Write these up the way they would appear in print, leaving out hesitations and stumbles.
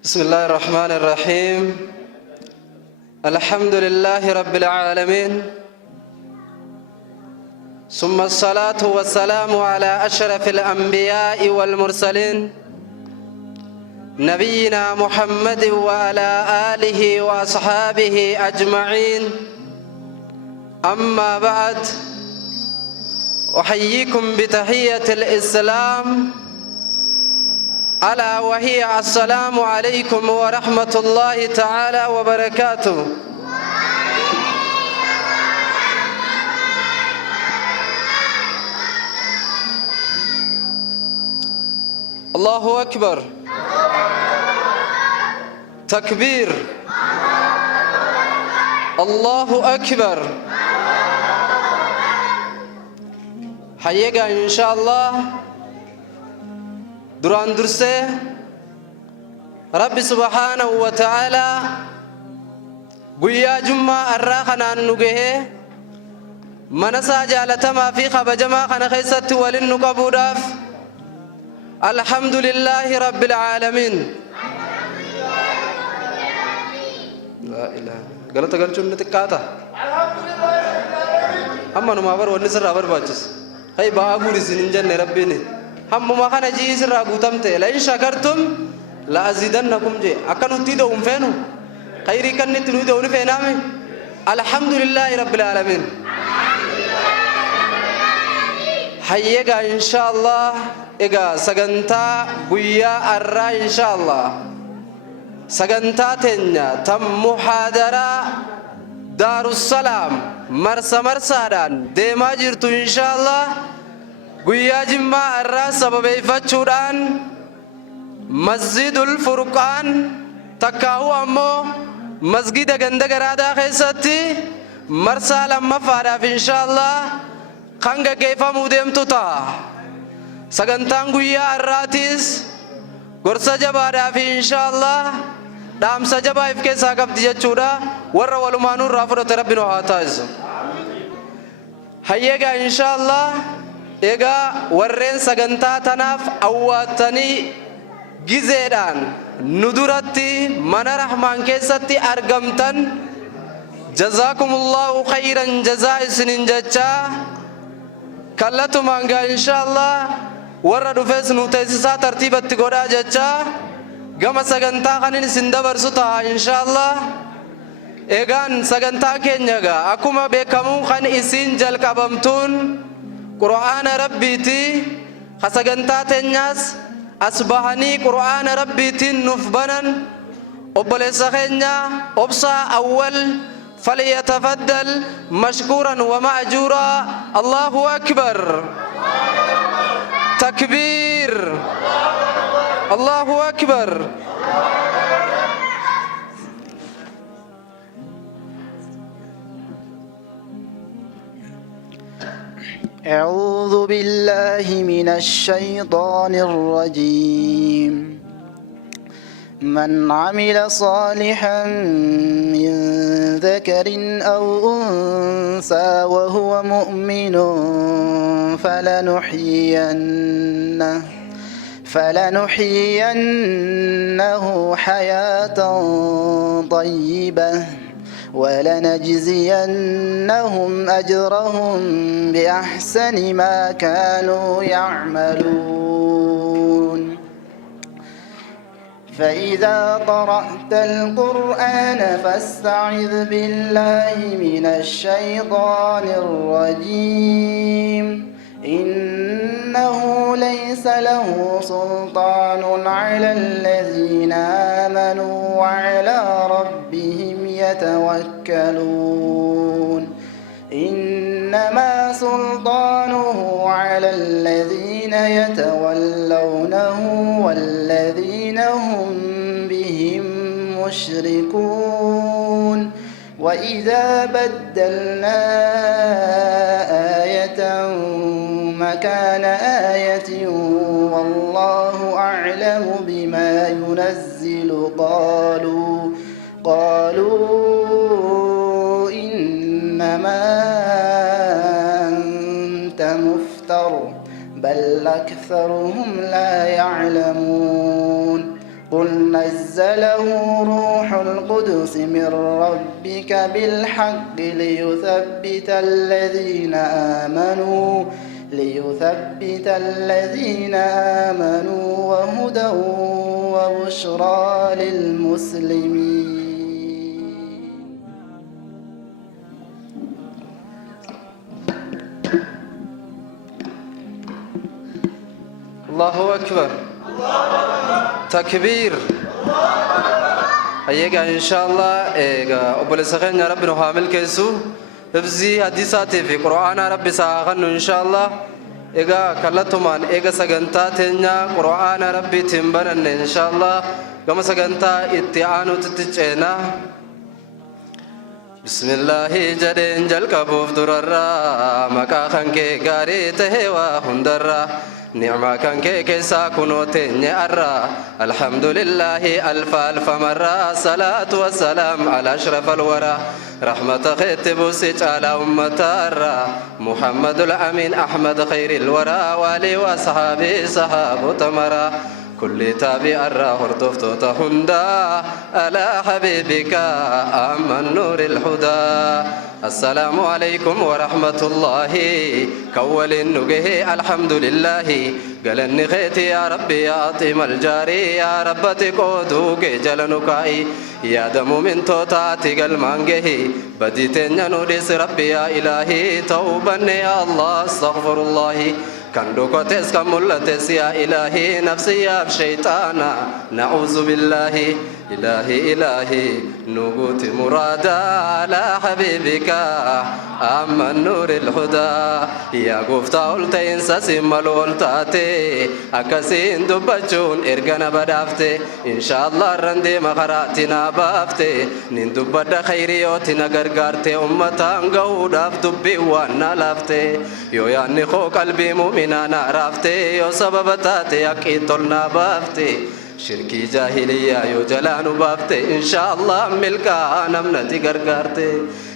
بسم الله الرحمن الرحيم. الحمد لله رب العالمين، ثم الصلاة والسلام على أشرف الأنبياء والمرسلين نبينا محمد وعلى آله وأصحابه أجمعين. أما بعد، أحييكم بتحية الإسلام ألا وهي السلام عليكم ورحمة الله تعالى وبركاته. الله أكبر، تكبير، الله أكبر. حيّك إن شاء الله. duraan dursee Rabbi subhaanahu wa ta'aalaa guyyaa jummaa arraa kanaan nu gahee mana isaa jaalatamaa fi kabajamaa kana keessatti waliin nu qabuudhaaf alhamdulillaahi rabbil aalamiin. galata galchuun ni xiqqaata. amma numaa bar wanni sirraa barbaachisu hay ba'aa guurisin hin jenne rabbiin hammuma kana jiis irraa guutamte la in shakartum la azidannakum je akka nutti da'uun feenu khayrii kan nutti nu da'uun feenaame alhamdulillahi rabbil alamin. hayyegaa inshaallah egaa sagantaa guyyaa arraa inshaallah sagantaa teenya tan muhaadaraa daarussalaam marsa marsaadhaan deemaa jirtu inshaallah guyyaa jimmaa irraa sababeeffachuudhaan masjidul furqaan takkaa'uu ammoo masgida ganda garaadaa keessatti marsaa lammaffaadhaaf inshaallah kan gaggeeffamuu deemtu ta'a. sagantaan guyyaa irraatiis gorsa jabaadhaaf inshaallah dhaamsa jabaa if keessaa qabdi jechuudha. warra walumaanuu irraa fudhate rabbi nu haa taasisu. hayyeegaa inshaallah egaa warreen sagantaa tanaaf awwaattanii gizeedhaan nu duratti mana rahmaan keessatti argamtan jazaakumullahu khayran jazaa isinin jechaa kallatumaan gaa inshaallah warra dhufees nu teessisaa tartiibatti godhaa jechaa gama sagantaa kanin isin dabarsu ta'a inshaallah. egaan sagantaa keenya gaa akkuma beekamuu kan isin jalqabamtuun qur'aana rabbiiti. sagantaa teenyaas asbahanii qur'aana rabbiitiin nuuf banan obboleessa keenya obsaa awwal falyatafaddal mashkuuran wa ma'juuraa. allahu akbar, takbiir, allahu akbar. أعوذ بالله من الشيطان الرجيم. من عمل صالحا من ذكر أو أنثى وهو مؤمن فلنحيينه حياة طيبة ولنجزينهم أجرهم بأحسن ما كانوا يعملون. فإذا قرأت القرآن فاستعذ بالله من الشيطان الرجيم. إنه ليس له سلطان على الذين آمنوا وعلى ربهم يتوكلون. إنما سلطانه على الذين يتولونه والذين هم بهم مشركون. وإذا بدلنا آية مكان آية والله أعلم بما ينزل قالوا إنما أنت مفتر بل أكثرهم لا يعلمون. قل نزله روح القدس من ربك بالحق ليثبت الذين آمنوا وهدى وبشرى للمسلمين. الله أكبر. تكبير. أيها إن شاء الله أبو سخن يا رب نحامل كيسو حفظي حديثات في قرآن رب ساخن إن شاء الله إيجا كلتمان إيجا سجنتاتنا قرآن ربي تنبرن إن شاء الله كما سجنتا اتعانو تتجينا. بسم الله جدين جل كبوف دررا مكا خنكي غاري تهوا هندرا نعمة كان كيسا كنوتين يأرى الحمد لله ألف ألف مرة صلاة والسلام على أشرف الورى رحمة خيتب سيج على أمة الرى محمد الأمين أحمد خير الورى والي وصحابي صحاب تمرى كل تابع الرى هردفت تهندا على حبيبك أما النور الهدى. السلام عليكم ورحمة الله كول النجه الحمد لله قال النخيتي يا ربي يا عطيم الجاري يا رب تقودوك جلنكاي يا دم من توتاتي قال مانجه بديتين نودس ربي يا إلهي توبا يا الله استغفر الله كان دوكتس كملتس يا إلهي نفسي يا شيطانا نعوذ بالله إلهي نقوت مرادا على حبيبك أما النور الهدى يا قفتا قلتين سسم الولتاتي أكسين دبجون إرغنا بدافتي إن شاء الله رندي مخراتنا بافتي نندبد خيريوتنا غرغرتي أمتان قوداف دبي وانا لافتي يو يعني خو قلبي مؤمنا نعرفتي يو سببتاتي أكيدولنا بافتي شركي جاهلية يو جلانو بافتي إن شاء الله ملكا نمنتي غرغرتي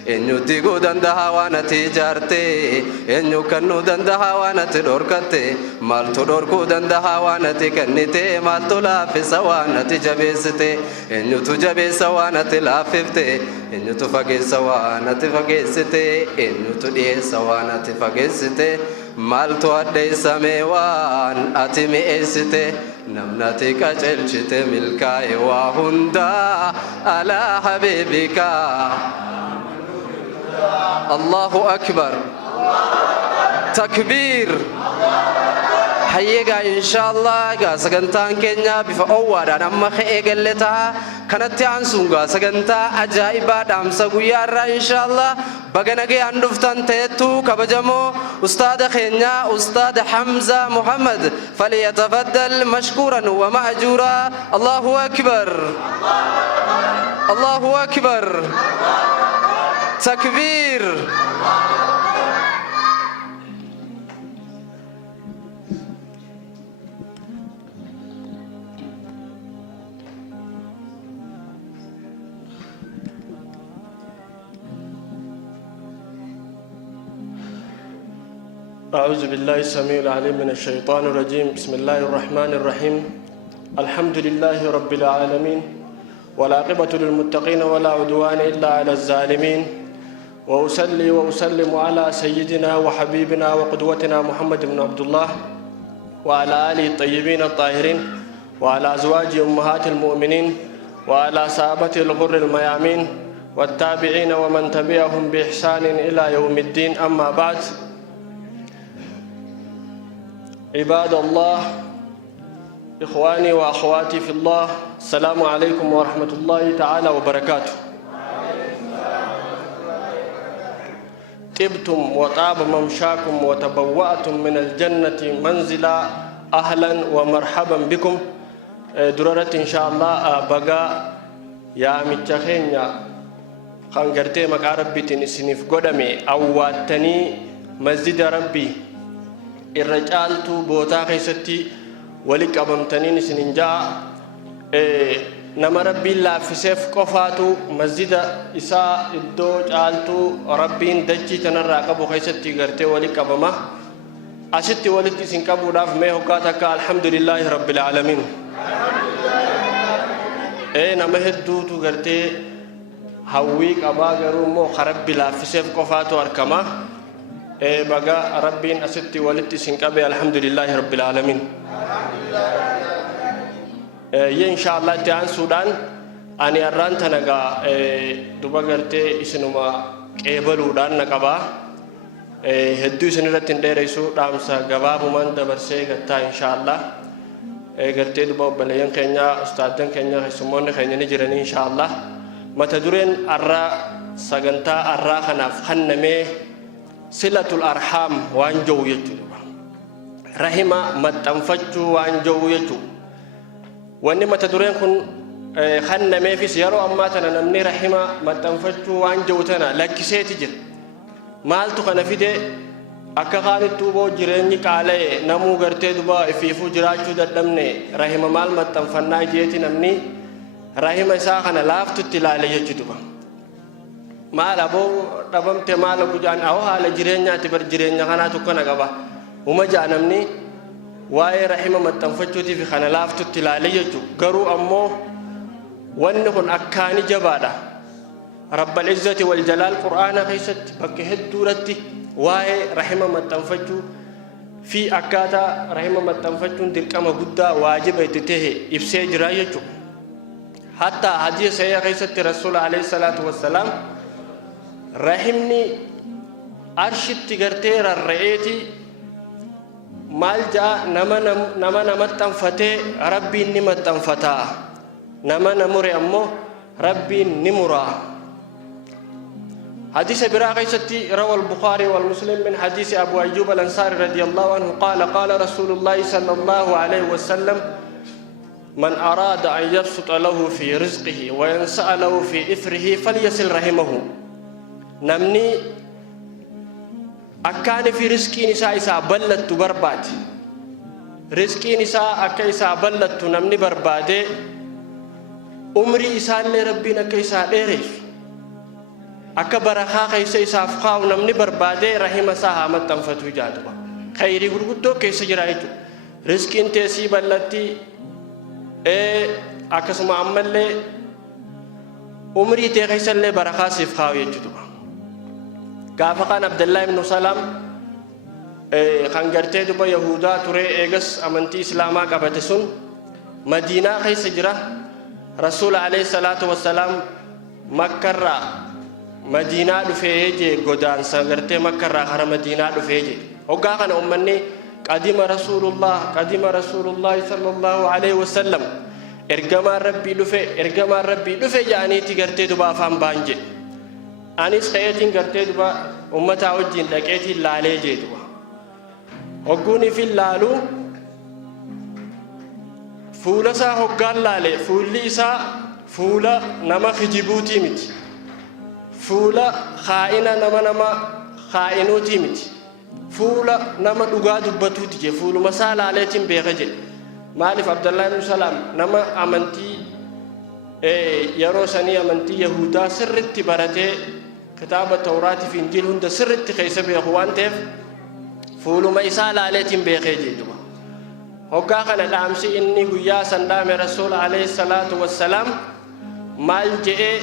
إنو تيغو دندها وانا تجارتي إنو كنو دندها وانا تدوركتي مال تدوركو دندها وانا تكنتي مال تلافس وانا تجبيستي إنو تجبيس وانا تلاففتي إنو تفقيس وانا تفقيستي إنو تديس وانا تفقيستي مال تودي سميوان أتمئستي نمنتك جلشت ملكاي وهندا على حبيبك. الله أكبر. تكبير. حييقا إن شاء الله سجنتان كينيا بفأوّد أنا ما خيق اللتها كانت تانسونغا سجنتا أجائبا دام سقويارا إن شاء الله بغنغي عندفتان تيتو كبجمو أستاذ خينيا أستاذ حمزة محمد فليتفضل مشكورا ومأجورا. الله أكبر. الله أكبر. تكبير. أعوذ بالله السميع العليم من الشيطان الرجيم. بسم الله الرحمن الرحيم. الحمد لله رب العالمين والعاقبة للمتقين ولا عدوان إلا على الظالمين وأصلي وأسلم على سيدنا وحبيبنا وقدوتنا محمد بن عبد الله وعلى آله الطيبين الطاهرين وعلى أزواج أمهات المؤمنين وعلى صحابة الغر الميامين والتابعين ومن تبعهم بإحسان إلى يوم الدين. أما بعد، عباد الله، إخواني وأخواتي في الله، السلام عليكم ورحمة الله تعالى وبركاته. طبتم وطاب ممشاكم وتبوأتم من الجنة منزلا أهلا ومرحبا بكم. دررت إن شاء الله بقى يا متخين خانقرتي مقا ربي تنسنف قدمي أواتني مسجد ربي الرجالتو بوتا خيستي ولك أبمتنين سننجا نما ربي الله في سيف قفاتو مسجد إساء الدو جالتو ربين دجي تنرى قبو خيستي غرتي ولك أبما أشتي ولدي سنكبو داف ميهو قاتك الحمد لله رب العالمين. nama hedduutu gartee hawwii qabaa garuu immoo rabbi laaffiseef qofaatu argama. Baga rabbiin asitti walitti isin qabe alhamdulillahi rabbil aalamiin. Inshallah itti aansuudhaan ani arraan tanagaa duba gartee isinuma qeebaluudhaan na qabaa. Hedduu isin irratti hin dheereysu dhaamsa gabaabumaan dabarsee gattaa inshallah. Gartee duba obboleeyyan keenya ustaadan keenya keessummoonni keenya ni jiranii inshallah. Mata dureen arraa sagantaa arraa kanaaf hannamee silatul arham waan jiru jechuudha. Rahima maxxanfachuu waan jiru jechuudha. Wanni mata dureen kun hannameefis yeroo ammaa tana namni rahima maxxanfachuu waan jiru tana lakkiseeti jira. Maaltu kana fide akka kaanittuu boo jireenyi qaala'e namuu gartee duba ifiifuu jiraachuu dadhabne rahima maal maxxanfannaa jeeti namni rahima isaa kana laaftutti ilaale jechuudha. Maal aboo dhabamte maal gujaan awoo haala jireenyaatti bar jireenya kanaatu kana qaba. Uma jaa namni waa'ee rahima maxxanfachuutiif kana laaftutti ilaale jechuudha. Garuu ammoo wanni kun akkaani jabaadha. Rabbal Izzati wal Jalaal Qur'aana keessatti bakka hedduuratti waa'ee rahima maxxanfachuu fi akkaataa rahima maxxanfachuun dirqama guddaa waajiba itti ta'e ibsee jira jechuudha. Hatta hadiisa sayyaa keessatti Rasuul alayhi salaatu wassalaam rahimni arshitti gartee rarra'eeti maal jaa nama maxxanfatee rabbiin ni maxxanfataa, nama namure ammoo rabbiin ni muraa. حديث براءة ستي روى البخاري والمسلم من حديث أبو أيوب الأنصاري رضي الله عنه قال قال رسول الله صلى الله عليه وسلم من أراد أن يبسط له في رزقه وينسأ له في إثره فليصل رحمه. نمني أكان في رزقي نساء إسا بلت برباد رزقي نساء أكا إسا بلت نمني برباد أمري إسا لربنا كيسا ديريش akka barakaa keessa isaaf kaa'u namni barbaadee rahima isaa haa maxxanfatu jaatuba. Khayrii gurguddoo keessa jira jechuudha. Rizqiin teessii bal'atti akkasuma ammallee umrii tee keessallee barakaa siif kaa'u jechuudha. Gaafa kan Abdullah ibn Salaam kan gartee duba Yahudaa ture eegas amantii Islaamaa qabate sun Madiinaa keessa jira. Rasuul alayhi salaatu wassalaam Makkarraa Madinaa dhufee je godaansa gartee Makkarraa gara Madinaa dhufee je hoggaa kana ummanni qadima Rasulullah sallallahu alaihi wasallam ergamaan rabbii dhufe jaaniiti gartee duba afaan baanje anis ta'eetiin gartee duba ummataa wajjin dhaqeetiin laalee je duba hogguuni fi laalu fuula isaa hoggaan laale fuulli isaa fuula nama hijibuutii miti. Fuula khaa'ina nama khaa'inuutii miti. Fuula nama dhugaa dubbatuuti je fuuluma isaa laaleetiin beeka je. Maaliif Abdullah ibn Salaam nama amantii yeroo sanii amantii Yahudaa sirritti baratee kitaaba Tawraatii fi Injiil hunda sirritti keessa beeku waan ta'eef fuuluma isaa laaleetiin beekee je duba. Hoggaa kana dhaamsi inni guyyaa san dhaame Rasuul alayhi salaatu wassalaam maal je'ee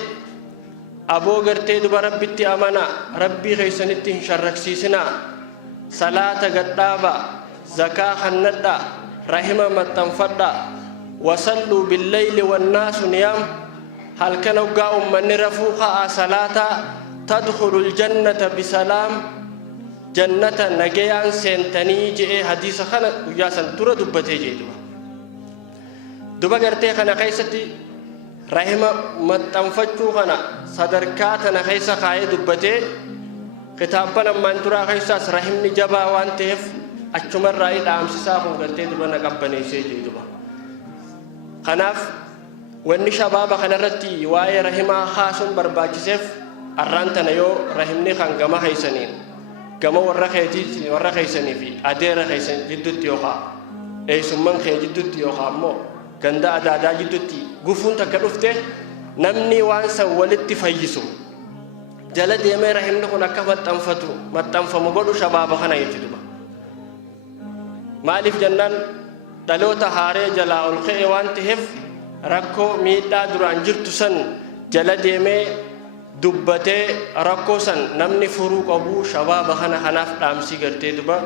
aboo gartee duba rabbitti amana rabbii keessanitti hin sharraksiisinaa salaata gadhaaba zakaa kannadha rahima maxxanfadha wasalluu billayli wannaasu niyaam halkan hoggaa ummanni rafuu ka'aa salaataa tadkhulul jannata bisalaam jannata nagayaan seentanii je'ee hadiisa kana guyyaa san dura dubbatee jee duba gartee kana keessatti rahima maxxanfachuu kana sadarkaa tana keessa kaayee dubbatee kitaabban ammaan duraa keessaas rahimni jabaa waan ta'eef achumarraa dhaamsisaa kun gartee duba na qabbaneessee jedhuba. Kanaaf wanni shabaaba kanarratti waa'ee rahimaa haasuun barbaachiseef arraan tana yoo rahimni kan gama keessaniin gama warra keessanii fi adeera keessan jidduutti yookaan eessummaan kee jidduutti yookaan ammoo ganda adaadaa jidduutti gufuun takka dhufte namni waan san walitti fayyisu jala deemee rahimni kun akka maxxanfamu godhu shabaaba kana jechuudha. Maaliif jennaan dhaloota haaree jalaa ol ka'e waan ta'eef rakkoo miidhaa duraan jirtu san jala deemee dubbatee rakkoo san namni furuu qabu shabaaba kanaaf dhaamsii gartee duba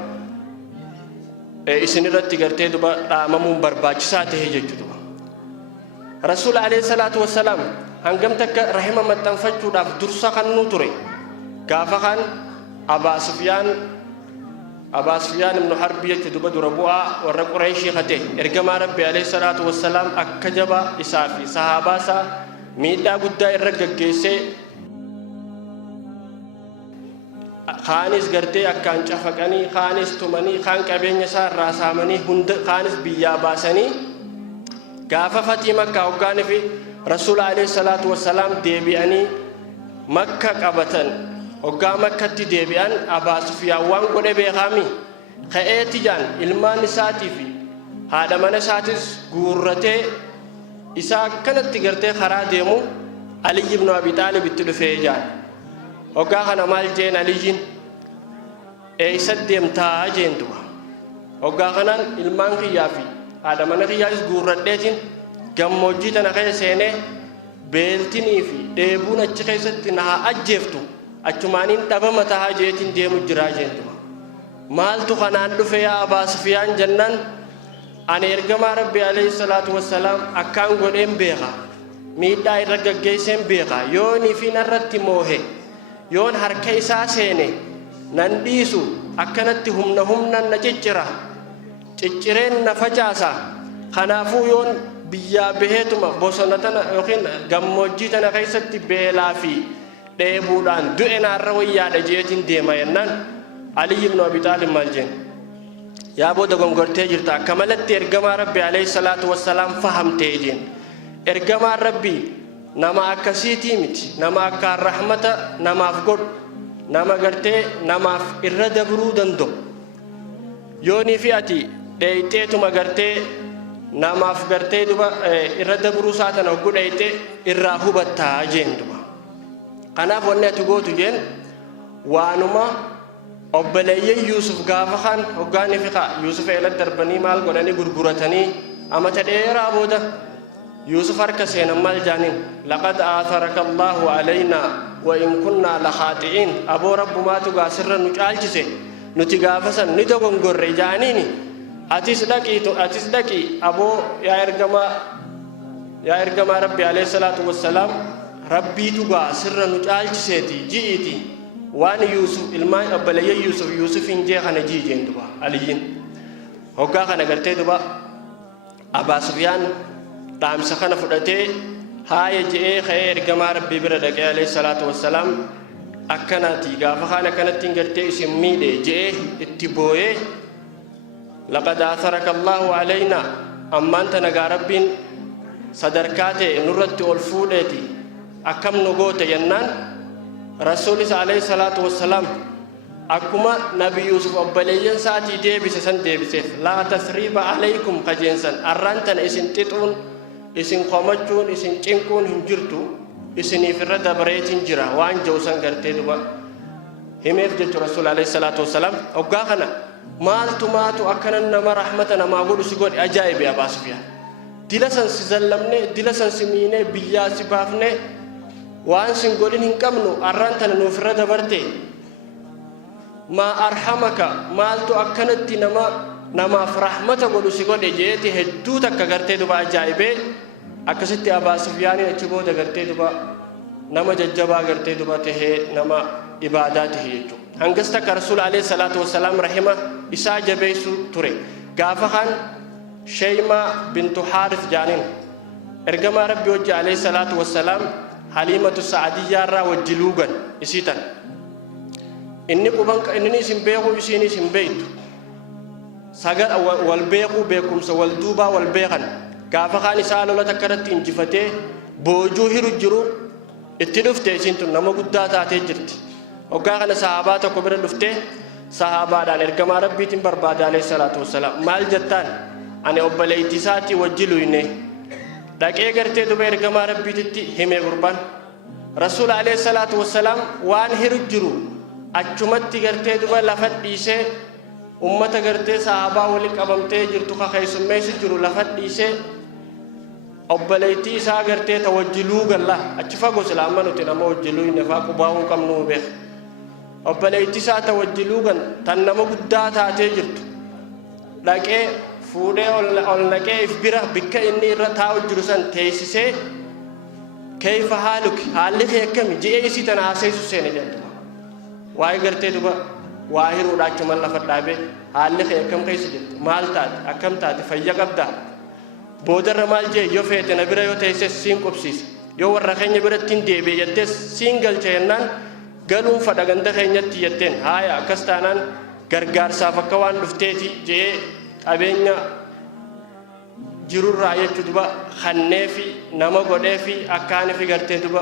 isinirratti gartee duba dhaamamuun barbaachisaa ta'e jechuudha. Rasuul alayhi salaatu wassalaam hangam takka rahima maxxanfachuudhaaf dursa kannuu ture. Gaafa kan Abaa Sufyaan ibn Harbi jechuudha duba dura bu'aa warra Qurayshii kate ergamaa Rabbi alayhi salaatu wassalaam akka jaba isaa fi sahaabaa isaa miidhaa guddaa irra gaggeessee khaanis gartee akkaan cafaqanii khaanis tumanii khaan qabeenya isaa irraa saamanii hunda khaanis biyyaa baasanii gaafa fatii Makkaa hoggaanii fi Rasuul alayhi salaatu wassalaam deebi'anii Makka qabatan hoggaa Makkatti deebi'an Abaa Sufyaan waan godhe beekami ka'eeti jaan ilmaan isaatii fi haadha mana isaatis guurratee isaa akkanatti gartee karaa deemu Ali ibn Abi Taalib itti dhufee jaan hoggaa kana maal jeen Aliyyiin eeysa deemtaa jeen duba hoggaa kanaan ilmaan kiyyaa fi haadha mana kiyyaatis guurradheetiin gammoojjii tana keessa seenee beeltinii fi dheebuun achi keessatti na ajjeeftu achumaaniin dhabama tahaa jeetiin deemu jiraa jeen duba maaltu kanaan dhufe yaa Abaa Sufyaan jennaan ani ergamaa Rabbi alayhi salaatu wassalaam akkaan godheen beeka miidhaa irra gaggeesseen beeka yoonii fi narratti moohe yoon harka isaa seene nan dhiisu akkanatti humnan na ciccireen na facaasa kanaafuu yoon biyyaa baheetuma bosona tana yookiin gammoojjii tana keessatti beelaa fi dheebuudhaan du'e naarra wayyaadha jeetiin deema yennaan Ali ibn Abi Taalib maal jeen yaa booda gongortee jirta akka malatti ergamaa Rabbi alayhi salaatu wassalaam fahamtee jeen ergamaa Rabbi nama akkasiitii miti nama akka rahmata namaaf godhu nama gartee namaaf irra dabruu danda'u yoonii fi ati dheeyxeetuma gartee namaaf gartee duba irra dabruu saatan hoggu dheeyxee irraa hubattaa jeen duba kanaaf wanni ati gootu jeen waanuma obboleeyyan Yuusuf gaafa kan hoggaanii fi Yuusuf eela darbanii maal godhanii gurguratanii amata dheeraa booda Yuusuf harka seenan maal jaaniin laqad aatharaka Allahu alaynaa wa in kunnaa laxaaxi'iin aboo rabbumaatu gaasirra nu caalchise nuti gaafa san ni dogongorre jaaniini atis dhaqii aboo yaa ergamaa Rabbi alayhi salaatu wassalaam rabbiitu gaasirra nu caalchiseeti ji'iiti waan Yuusuf ilmaan obboleeyyan Yuusufin jee kana jiijeen duba Aliyyiin hoggaa kana gartee duba Abaa Sufyaan dhaamsa kana fudhatee haaya je'ee ka'ee ergamaa Rabbii bira dhaqee alayhi salaatu wassalaam akkanati gaafa kana kanatti gartee isin miidhe je'ee itti booyee laqad aatharaka Allahu alaynaa ammaan tana gaa Rabbiin sadarkaa ta'e nurratti ol fuudheeti akkam nu goote yennaan Rasuulis alayhi salaatu wassalaam akkuma Nabi Yuusuf obboleeyyan isaatii deebise san deebiseef laa tasriiba alaykum kajeensan arraan tana isin xixuun isin komachuun isin cinquun hin jirtu isiniif irra dabareetiin jira waan jawsan gartee duba himeef jechu Rasuul alayhi salaatu wassalaam hoggaa kana maatu akkanan nama rahmata namaa godhu si godhe ajaa'ibe Abaa Sufyaan dila san si zallamne dila san si miine biyyaa si baafne waan sin godhin hin qabnu arraan tana nuuf irra dabarte maa arhamaka maaltu akkanatti namaaf rahmata godhu si godhe jeeti hedduu takka gartee duba ajaa'ibee akkasitti Abaa Sufyaaniin achi booda gartee duba nama jajjabaa gartee duba tahee nama ibaadaa tahee jechuudha hangas takka Rasuul alayhi salaatu wassalaam rahima isaa jabeessu ture gaafa kan Shaymaa bintu Haarith jaaniin ergamaa Rabbi wajji alayhi salaatu wassalaam Haliimatu Sa'adiyyaarraa wajji luugan isiitan inni isin beekuu isiinis hin beektu sagal wal beekuu beekumsa wal duubaa wal beekan gaafa kaan isaa lola takkarratti injifatee boojuu hiru jiru itti dhufte isin tun nama guddaa taatee jirti hoggaa kana sahaabaa tokko bira dhufte sahabaadhaan ergamaa Rabbiitiin barbaade alayhi salaatu wassalaam maal jettaan ani obboleettii isaatii wajji luyne dhaqee gartee duba ergamaa Rabbiititti himee gurbaan Rasuul alayhi salaatu wassalaam waan hiru jiru achumatti gartee duba lafa dhiisee ummata gartee sahabaa wali qabamtee jirtu ka keessummeessi jiru lafa dhiisee obboleettii isaa gartee tawajjiluu galla achi fagoo silaamaa nuti nama wajjiluu hin nafaa qubaa'uu qabnu beek obboleettii isaa tawajjiluu gan tan nama guddaa taatee jirtu dhaqee fuudhee ol naqee if bira bikka inni irra taa'u jiru san teessisee kayfa haaluki haalli kee akkami ji'ee isii tana haaseessu seene jedhu waa'ee gartee duba waa hiruudha achuma lafa dhaabee haalli kee akkam keessa jirtu maal taate akkam taate fayya qabdaa boodarra maal jee yoo feete na bira yoo teesse siin qubsiise yoo warra keenya biratti hin deebi'e jettee siin galcha jennaan galuun fadha ganda keenyatti jetteen haaya akkas taanaan gargaarsaaf akka waan dhufteeti jee qabeenya jirurraa jechuu duba kannee fi nama godhee fi akkaan fi gartee duba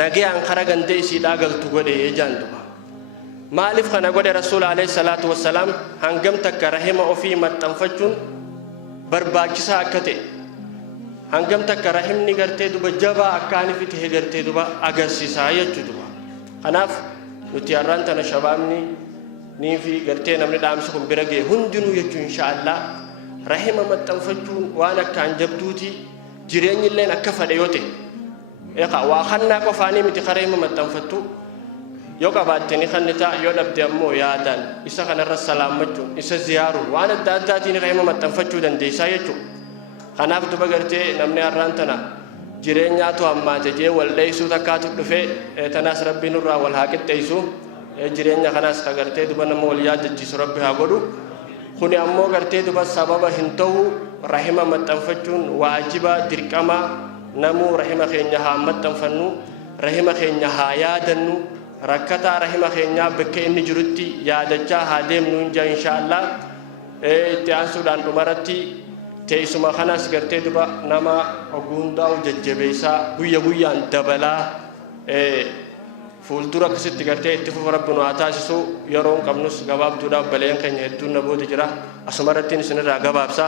nagayaan kara gandee isiidhaa galtu godhee jaan duba maaliif kana godhe rasuul alayhi salaatu wassalaam hangam takka rahima ofii maxxanfachuun barbaachisaa akka ta'e hangam takka rahimni gartee duba jabaa akkaan fi ta'e gartee duba agarsiisaa jechuu duba kanaaf nuti har'aan tana shabaabni nii fi gartee namni dhaamsi kun bira ga'e hundinuu jechuu inshaallah rahima maxxanfachuun waan akkaan jabduuti jireenyi illeen akka fedhe yoo ta'e eeqa waa kannaa qofaanii miti rahima maxxanfattu yoo qabaatteni kannitaa yoo dhabde ammoo yaadaan isa kanarra salaamachuun isa ziyaaruun waan adda addaatiin rahima maxxanfachuu dandeessaa jechuudha kanaaf duba gartee namni har'aan tana jireenyaatu hammaate jee wal dheessuu takkaatu dhufee tanaas rabbiin irraa wal haa qixxeessu jireenya kanaas ka gartee duba nama wal yaadachiisu rabbi haa godhu kuni ammoo gartee duba sababa hin ta'u rahima maxxanfachuun waajiba dirqama namuu rahima keenya haa maxxanfannu rahima keenya haa yaadannu rakkataa rahima keenyaa bakka inni jirutti yaadachaa haa deemnu inja inshaallah itti aansuudhaan dhumarratti teessuma kanaas gartee duba nama oguundaa'u jajjabeessaa guyya guyyaan dabalaa fuuldura akkasitti gartee itti fufa rabbi nu haa taasisu yeroon qabnus gabaabduudhaaf baleen keenya hedduun na booda jira asumarrattiin isinirraa gabaabsa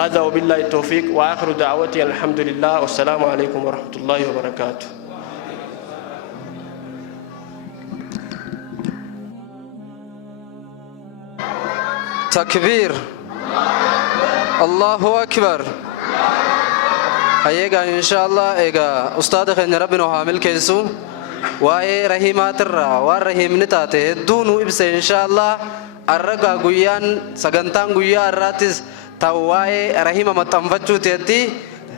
هذا وبالله التوفيق وآخر دعوتي الحمد لله والسلام عليكم ورحمة الله وبركاته تكبير الله أكبر أيها إن شاء الله إيجا أستاذ خير ربنا حامل كيسو وأي رحمات الرا ورحم نتاته دونو إبس إن شاء الله الرجع قيان سجنتان قيان راتس تواي رحمة متنفجو تيتي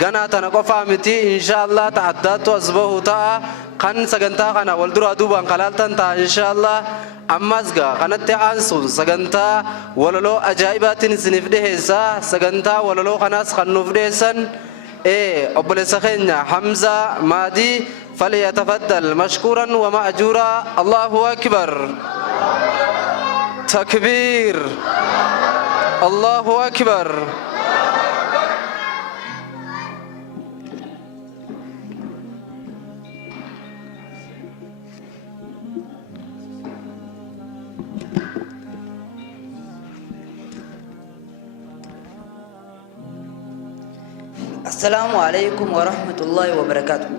غنا تنقفا متي إن شاء الله تعدات وأصبحه تا kan sagantaa kana wal dura duubaan kalaaltan ta'a inshallah ammas gaa kanatti aansuun sagantaa walaloo ajaa'ibaatiin isiniif dhiheessa sagantaa walaloo kanaas kan nuuf dhiheessan obboleessa keenya Hamza Maadii falyatafaddal mashkuuran wa ma'juura Allahu akbar takbir Allahu akbar السلام عليكم ورحمة الله وبركاته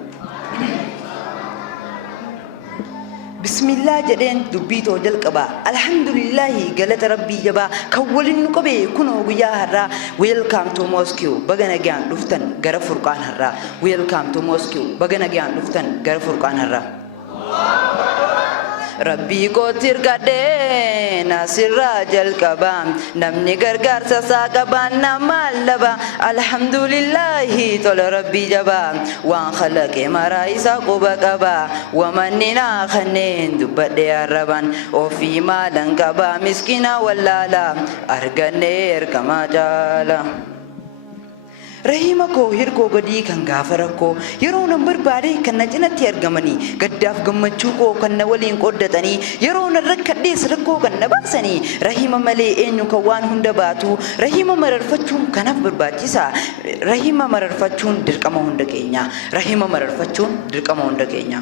بسم الله جدين دبيتو جل كبا الحمد لله قالت ربي جبا كولين كبي كنو بيا هرا ويلكم تو موسكو بغنا جان لفتن غرا فرقان هرا ويلكم تو موسكو بغنا جان لفتن غرا فرقان هرا ربي قدر قدين ناصر راجل كبام نمني غرغر سسا كبان نمال لبا الحمد لله تول ربي جبا وان خلق مرايسا قبا كبا ومننا خنين دبت دي الربان وفي مالن كبا مسكنا ولالا أرغنير كما جالا رحيمة ko hirko gadi kan gafara ko yero number bare kan najina tiyar gamani gaddaf gammachu ko kan nawalin qoddatani yero na rakkade sirko kan nabasani rahima male enyu ka wan hunda batu rahima mararfachun kanaf barbaachisa rahima mararfachun dirqama hunda keenya rahima mararfachun dirqama hunda keenya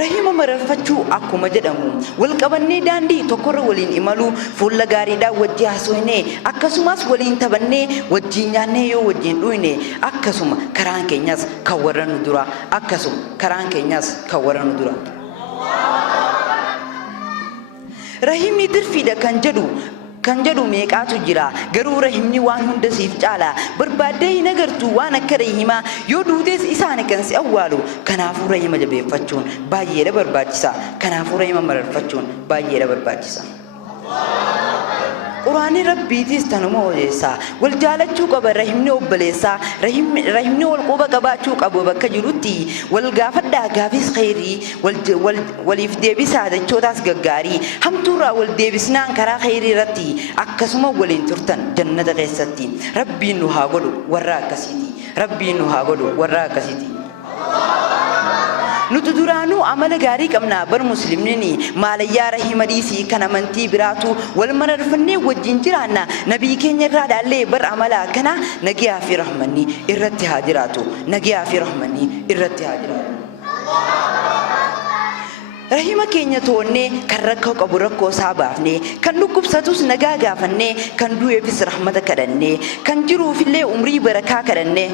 rahima mararfachuu akkuma jedhamu wal qabannee daandii tokkorra waliin imalu fuula gaariidhaan wajji haasofne akkasumas waliin taphannee wajjin nyaannee yoo wajjin dhuyne akkasuma karaan keenyas kan warra nu dura akkasuma karaan keenyas kan warra nu dura rahimni dirfiidha kan jedhu kan jedhu meeqaatu jira garuu rahimni waan hunda siif caala barbaadee hin agartu waan akka rahimaa yoo duutees isaan kan si awwaalu kanaafuu rahima jabeeffachuun baay'eedha barbaachisa kanaafuu rahima mararfachuun baay'eedha barbaachisa Quraani rabbiitis tanuma odeessa wal jaalachuu qaba rahimni obboleessa rahimni wal quba qabaachuu qabu bakka jirutti wal gaafadhaa gaafis khairii waliif deebisaa dachootaas gaggaarii hamtuurraa wal deebisnaan karaa khairii irratti akkasuma waliin turtan jannata keessatti rabbiin nu haa godhu warra akkasiiti rabbiin nu haa godhu warra akkasiiti nuti duraanuu amala gaarii qabna bar muslimni maalayyaa rahima dhiisii kan amantii biraatu wal mararfannee wajjin jiraanna nabii keenya irraa dhaallee bar amala kana nagiyaa fi rahmanni irratti haa jiraatu nagiyaa fi rahmanni irratti haa jiraatu rahima keenya toonnee kan rakkoo qabu rakkoo isaa baafnee kan dhukkubsatus nagaa gaafannee kan du'eefis rahmata kadhannee kan jiruufillee umrii barakaa kadhannee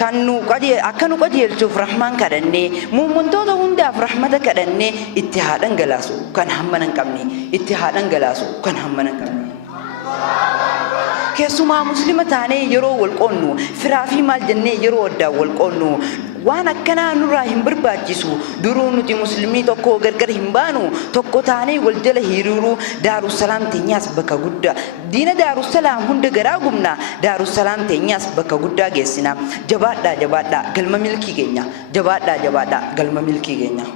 kan nu qajeelchuuf rahmaan kadhannee muumuntoota hundaaf rahmata kadhannee itti haa dhangalaasu kan hammana hin qabne itti haa dhangalaasu kan hammana hin qabne keessumaa muslima taanee yeroo wal qoonnu firaa fi maal jennee yeroo addaa wal qoonnu waan akkanaa nurraa hin barbaachisu duruu nuti muslimii tokko gargar hin baanu tokko taanee wal jala hiriiruu daarussalaam teenyaas bakka guddaa diina daarussalaam hunda garaa gubna daarussalaam teenyaas bakka guddaa geessina jabaadhaa galma milkii keenya jabaadhaa galma milkii keenya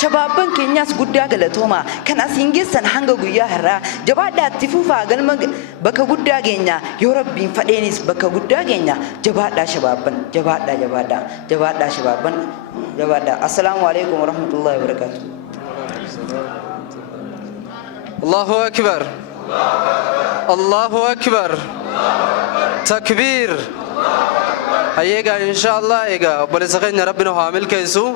shabaabban keenyaas guddaa galatooma kan asiin geessan hanga guyyaa har'aa jabaadhaatti fufaa galma bakka guddaa keenya yoo rabbiin fadheenis bakka guddaa keenya jabaadhaa shabaabban jabaadhaa shabaabban jabaadhaa assalaamu alaykum warahmatullahi wabarakatuh Allahu akbar Allahu akbar takbir hayega inshallah ega obboleessa keenya rabbina haa milkeessu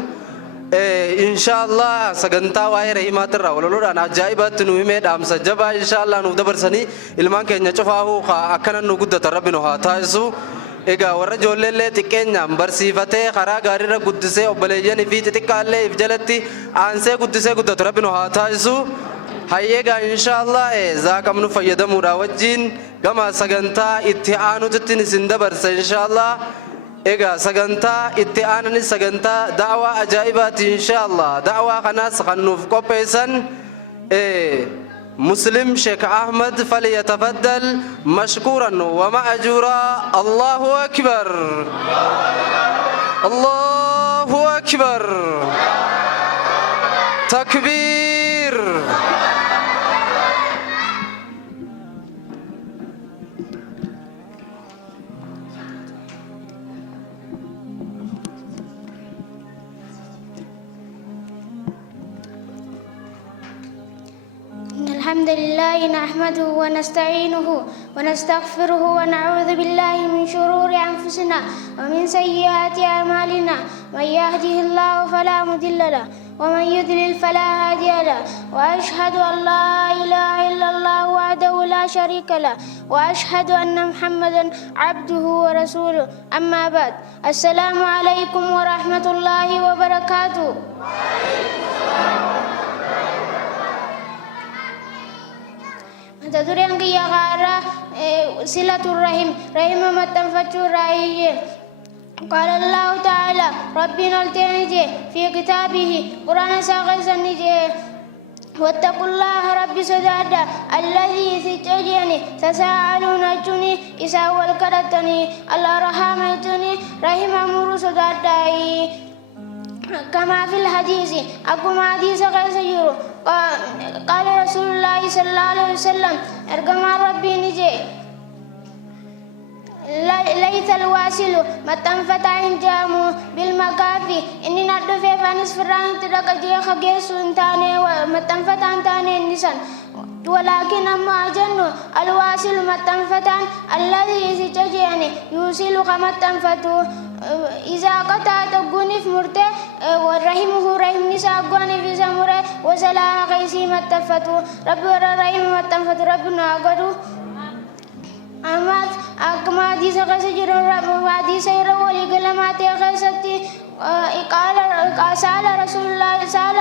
inshallah sagantaa waa'ee rahiimaatirraa waloloodhaan ajaa'ibatti nu himee dhaamsa jabaa inshallah nuuf dabarsanii ilmaan keenya cufaahu akkana nu guddatan rabbi nu haa taasisu egaa warra ijoolleellee xiqqeenyaan barsiifatee karaa gaariirra guddisee obboleeyyanii fi xixiqqaallee if jalatti aansee guddisee guddatu rabbi nu haa taasisu hayyeegaa inshallah zaaqamnu fayyadamuudha wajjiin gama sagantaa itti aanutti isin dabarsa inshallah ega saganta itti aanani saganta da'wa ajaa'ibati inshallah da'wa khanas khanuf qopheessan muslim sheikh ahmad falyatafaddal mashkuran wa ma'jura Allahu akbar Allahu akbar takbir الحمد لله نحمده ونستعينه ونستغفره ونعوذ بالله من شرور أنفسنا ومن سيئات أعمالنا من يهده الله فلا مضل له ومن يضلل فلا هادي له وأشهد أن لا إله إلا الله وحده لا شريك له وأشهد أن محمدا عبده ورسوله أما بعد السلام عليكم ورحمة الله وبركاته تدرين يا غارة صلة الرحم رحمة متنفتش الرأي قال الله تعالى ربنا التنجي في كتابه قرآن ساقس النجي واتقوا الله رب سدادا الذي سججني تساءلون جني إسا والكرتني الله رحمتني رحمة مر سداداي كما في الحديث أقوم حديث غير سيرو قال رسول الله صلى الله عليه وسلم ارجم ربي نجي ليس الواصل متنفتح جامو بالمكافي إني ندفع فانس فران تدق جيخ جيسو انتاني متنفتح انتاني النسان ولكن أما أجنو الواصل متنفتح الذي سججيني يوصل متنفتو إذا قطعت قنف مرته ورحمه رحم نساء قنف في سمره وسلاح قيسي متنفتو رب ورحم متنفتو ربنا أقدو أمات أكما حديث قصجر رب حديث يرولي قلمات قصتي قال سأل رسول الله سأل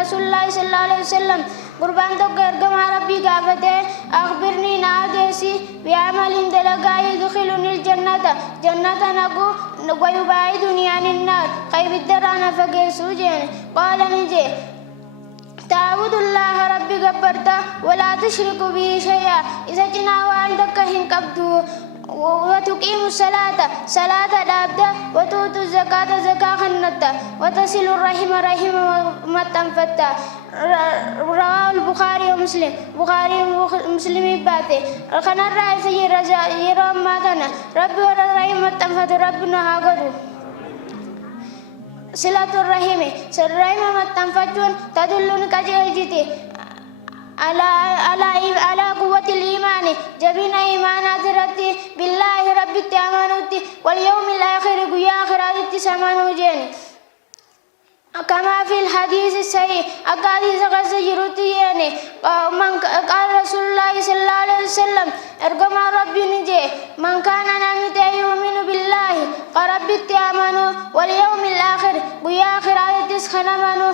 رسول الله صلى الله عليه وسلم قربان تو كرجما ربي قافته أخبرني نادسي بعمل دلقا يدخلني الجنة جنة نقو ويبعدني عن النار قيب الدران فقيسو جين قال نجي تعبد الله ربي قبرته ولا تشرك به شيئا إذا جنا وعندك هنكبدو وتقيم صلاة دابدة وتؤتي الزكاة زكاة خنتا وتصل الرحم متنفتا رواه البخاري ومسلم بخاري مسلم باتي خنا الرئيس يرام ماتنا ربي ورحم متنفت ربنا هاغدو صلة الرحم سرائم متنفتون تدلون كجيجتي على قوة الإيمان جبين إيمانات رتي بالله رب التامنوتي واليوم الآخر قيا آخرات سمانو جيني كما في الحديث الصحيح أقاديس غزجرتي يعني من قال رسول الله صلى الله عليه وسلم ارقم ربي نجي من كان نمت يؤمن بالله قرب التامنو واليوم الآخر قيا آخرات سخنمنو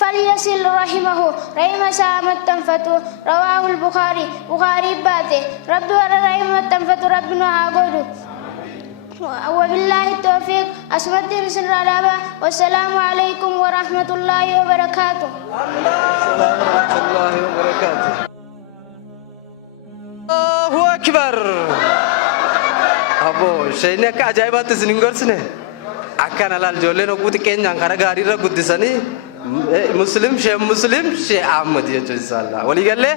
فليصل رحمه رحم سامت تنفتو رواه البخاري بخاري باتي رب ورحم تنفتو ربنا عقوده وبالله التوفيق أسمت رسل الرابع والسلام عليكم ورحمة الله وبركاته السلام ورحمة الله وبركاته الله أكبر أبو شينك عجائبات سنينغرسنه أكان على الجولين وقوت كين يانكارا غاري را قدساني مسلم شيء أحمد يجوز الله ولي قال له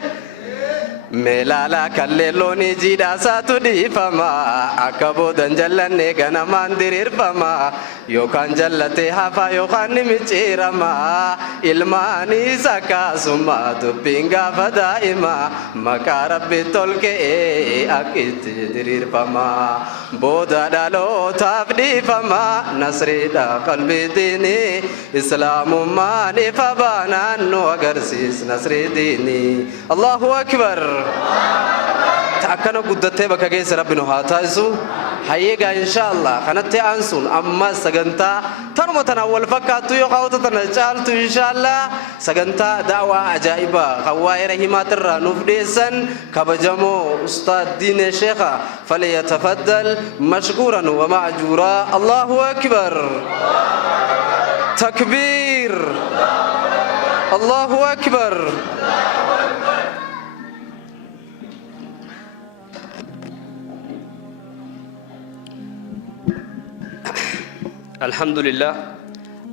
ملالا كللوني جيدا ساتودي فما أكبو دنجلن نيغانا ماندير فما يوكان جلتي هافا يوكان نميچيرما إلماني سكا سما تبينغا فدائما مكا ربي تولكي أكيد دير فما بودا دالو تابدي فما نصري دا قلبي ديني إسلام ماني فبانا نو أغرسيس نصري ديني الله أكبر تأكنا قدتي بك جيس ربنا هاتايسو حيجا إن شاء الله خنت أنسون أما سجنتا ترمتنا أول فكاتو يقاوتنا جالتو إن شاء الله سجنتا دعوة عجائبة خوائر رحمات الرانوف ديسن كبجمو أستاذ دين الشيخ فليتفضل مشكورا ومعجورا الله أكبر تكبير الله أكبر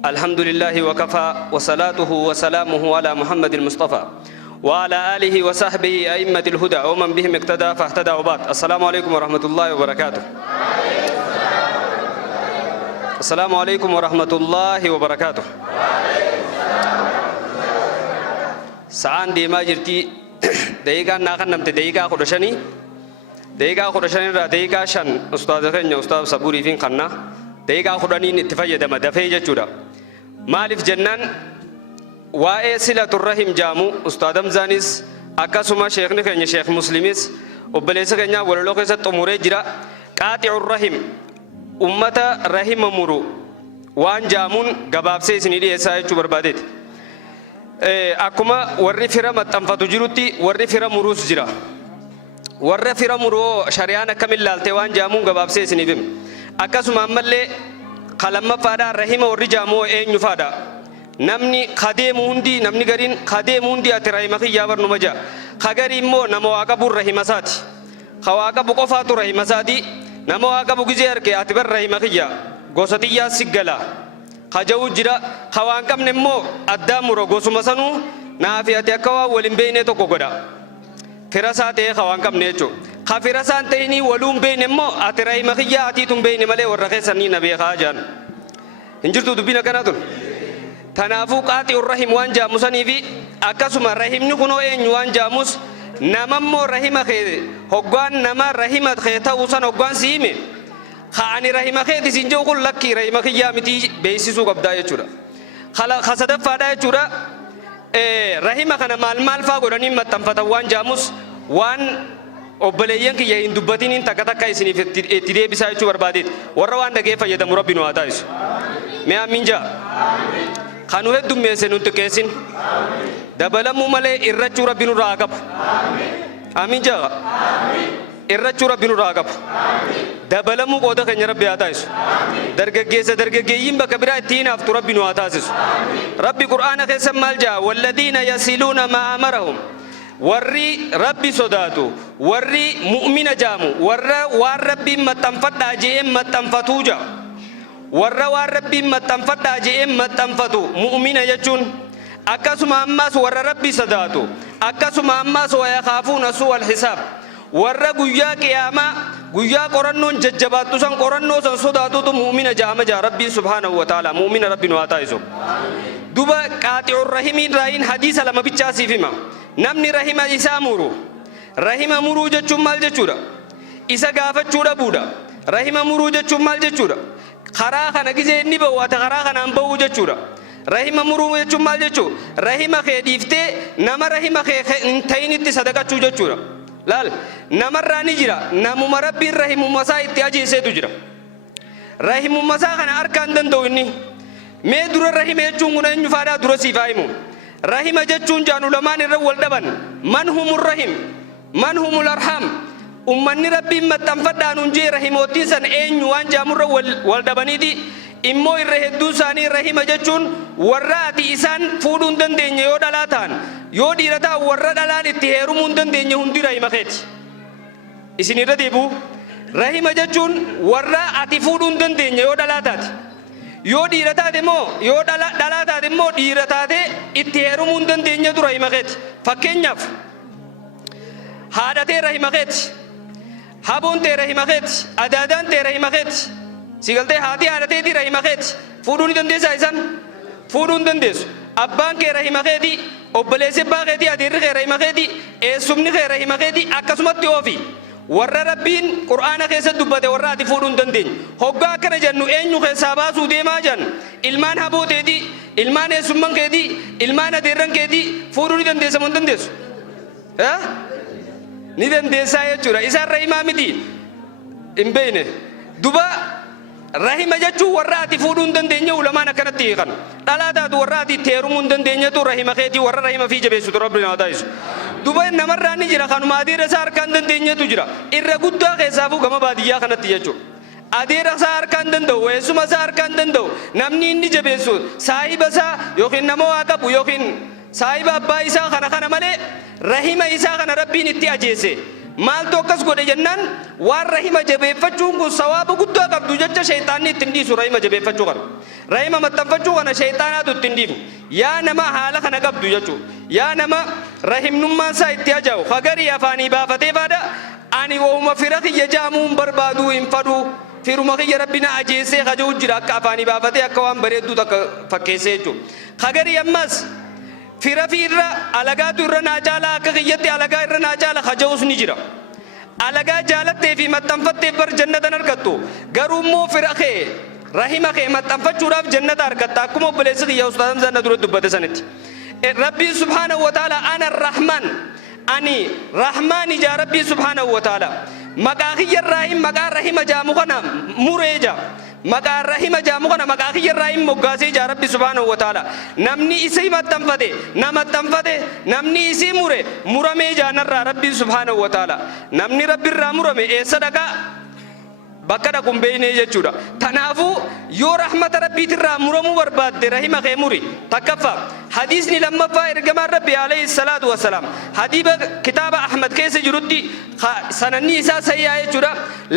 الحمد لله وكفى وصلاته وسلامه على محمد المصطفى وعلى آله وصحبه أئمة الهدى ومن بهم اقتدى فاهتدى وبعد السلام عليكم ورحمة الله وبركاته السلام عليكم ورحمة الله وبركاته سعان دي ما جرتي دقيقة ناخن نمت دقيقة خدشاني را دقيقة شان أستاذ خيني أستاذ صبوري فين قنا دقيقة خداني نتفاجئ دم دفعي جورا مالف جنان واي صلة الرحم جامو أستاذ مزانيس أكاسوما شيخنا خيني شيخ مسلميس وبليس خيني ولو خيسة تموري جرا قاطع الرحم أمة رحم مرو وان جامون قباب سيسني دي إساء شو بربادت أكما ورّي فيرا متنفتو جروتي ورّي فيرا مروس جرا ورّي فيرا مرو شريانا كمل لالتي وان جامون قباب سيسني بهم أكاسوما ملّي خلما فادا رحمة ورّي جامو إيه فادا نمني خادم هندي نمني غرين خادم هندي أتراي مخي يابر نمجا خغري مو نمو أكبر رحمة ساتي خواكا بقفاتو رحمة ساتي نمو أكبر جزير كي أتبر رحمة خيا غوستي يا سجلا خجاو جرا خوان كم نمو أدام رو غوسو مسانو نافيا تكوا ولين بينه تو كوغدا فراساته خوان كم نيچو خفراسان تيني ولوم بين نمو أتراي مخي يا أتي تم بين ملء ورخي سني نبي خاجان إنجرتو دبينا كناتون تنافو قاتي الرحم وان جاموساني في أكاسوما رحم نكونو إن وان جاموس نمامو رحمة خير هقوان نما رحمة خير تاوسان هقوان سيمي خاني رحمة خير تسينجو كل لكي رحمة خير يامتي بيسيسو قبضايا چورا خصدف فادايا چورا رحمة خنا مال فاقوداني متنفتا وان جاموس وان obboleeyyan kiyya hin dubbatiniin takka takka isiniif itti deebisaa jechuu barbaadeet warra waan dhagee fayyadamu rabbi nu haa taasisu mee amiin jaa خانو هدو ميسن انتكيسن دبلمو ملي إرچو ربي نراقب آمين جاغا إرچو ربي نراقب دبلمو قودا خنجر ربي آتايس درگگيين بكبرا التين افتو ربي نواتاسس ربي قرآن خيسم مالجا والذين يسلون ما أمرهم ورّي ربي صداتو ورّي مؤمن جامو وار ربي متنفت داجئم متنفتوجا وار ربي متنفت داجئم متنفتو مؤمن يجون أكاسما أماس ور ربي صداتو أكاسما أماس ويخافون سوء الحساب ور قيا قياما قيا قرنون ججباتو سن قرنو سن صداتو تو مؤمن جام جا ربي سبحانه وتعالى مؤمن ربي نواتايسو دوبا قاطع الرحمين راين حديث لما بيچاسي فيما namni rahima isaa muru rahima muruu jechuun maal jechuudha isa gaafachuudha buudha rahima muruu jechuun maal jechuudha karaa kana gizee inni bawwaata karaa kanaan ba'uu jechuudha rahima muruu jechuun maal jechuudha rahima kee dhiiftee nama rahima kee hin ta'initti sadaqachuu jechuudha laal namarraa ni jira namuma rabbiin rahimummaa isaa itti ajeeseetu jira rahimummaa isaa kana harkaan danda'u inni mee dura rahima jechuun kun eenyu faadhaa dura siifaa himu rahima jechuun jaan ulamaan irra wal dhaban man humur rahim man humul arham ummanni rabbiin maxxanfadhaan hunjee rahimootiin san eenyu waan jaamurra wal dhabaniiti immoo irra hedduu isaanii rahima jechuun warra ati isaan fuudhuu hin dandeenye yoo dhalaa ta'an yoo dhiira ta'an warra dhalaan itti heerumuu hin dandeenye hundi rahima keeti isin irra deebi'u rahima jechuun warra ati fuudhuu hin dandeenye yoo dhalaa taate yoo dhiira taate immoo yoo dhalaa taate immoo dhiira taate itti heerumuu hin dandeenyetu rahima keeti fakkeenyaaf haadha tee rahima keeti haboon tee rahima keeti adaadaan tee rahima keeti sigaltee haati haadha teeti rahima keeti fuudhuu ni dandeessaa isaan fuudhuu hin dandeessu abbaan kee rahima keeti obboleessi abbaa keeti adeerri kee rahima keeti eessumni kee rahima keeti akkasumatti oofi warra rabbiin qur'aana keessatti dubbate warra ati fuudhuu hin dandeenye hoggaa akkana jennu eenyu keessaa baasuu deemaa jan ilmaan haboo teeti ilmaan eessumman keeti ilmaan adeerran keeti fuudhuu ni dandeessa moo hin dandeessu ni dandeessaa jechuudha isaan rahimaa miti hin beekne duba rahima jechuun warra ati fuudhuu hin dandeenye ulamaan akkanatti hiikan dhalaa taatu warra ati itti heerumuu hin dandeenyetu rahima keeti warra rahima fi jabeessutu rabbi naa taa'isu duba namarraa ni jira kanuma adeera isaa harkaan dandeenyetu jira irra guddaa keessaafuu gama baadiyyaa kanatti jechuudha adeera isaa harkaan danda'u eessuma isaa harkaan danda'u namni inni jabeessu saahiba isaa yookiin nama waa qabu yookiin saahiba abbaa isaa kana malee rahima isaa kana rabbiin itti ajeese maaltu akkas godhe jennaan waan rahima jabeeffachuun kun sawaaba guddaa qabdu jecha shayxaanni ittiin dhiisu rahima jabeeffachuu kana rahima maxxanfachuu kana shayxaanaatu ittiin dhiifu yaa nama haala kana qabdu jechuudha yaa nama rahimnummaan isaa itti ajaa'u hagarii afaanii baafatee faada ani wooma fira kiyya jaamuu hin barbaadu hin fadhu firuma kiyya rabbina ajeesee haja'u jira akka afaanii baafatee akka waan bareedduu takka fakkeessee jechuudha hagarii ammas fira fiirra alagaatu irra naa caala akka kiyyatti alagaa irra naa caala haja'us ni jira alagaa jaalattee fi maxxanfatteef bar jannatan argattu garuu immoo fira kee rahima kee maxxanfachuudhaaf jannata argatta akkuma obboleessi kiyya ustaaz Hamzaan dura dubbate sanitti rabbiin subhaanahu wa ta'ala ana rahman ani rahmaani jaa rabbii subhaanahu wa ta'ala maqaa kiyya irraa maqaa rahima jaamu kana muree jaa maqaa rahima jaamu kana maqaa kiyya irraa moggaasee jaa rabbi subhaanahu wa ta'ala namni isii maxxanfate nama maxxanfate namni isii mure muramee jaanarraa rabbi subhaanahu wa ta'ala namni rabbi irraa murame eessa dhaqaa bakka dhaquun beeynee jechuudha tanaafuu yoo rahmata rabbiitirraa muramuu barbaadde rahima kee muri takkaffaa hadiisni lammaffaa ergamaan rabbi alayhi salaatu wassalaam hadiiba kitaaba ahmad keessa jirutti sananni isaa sayyaa jechuudha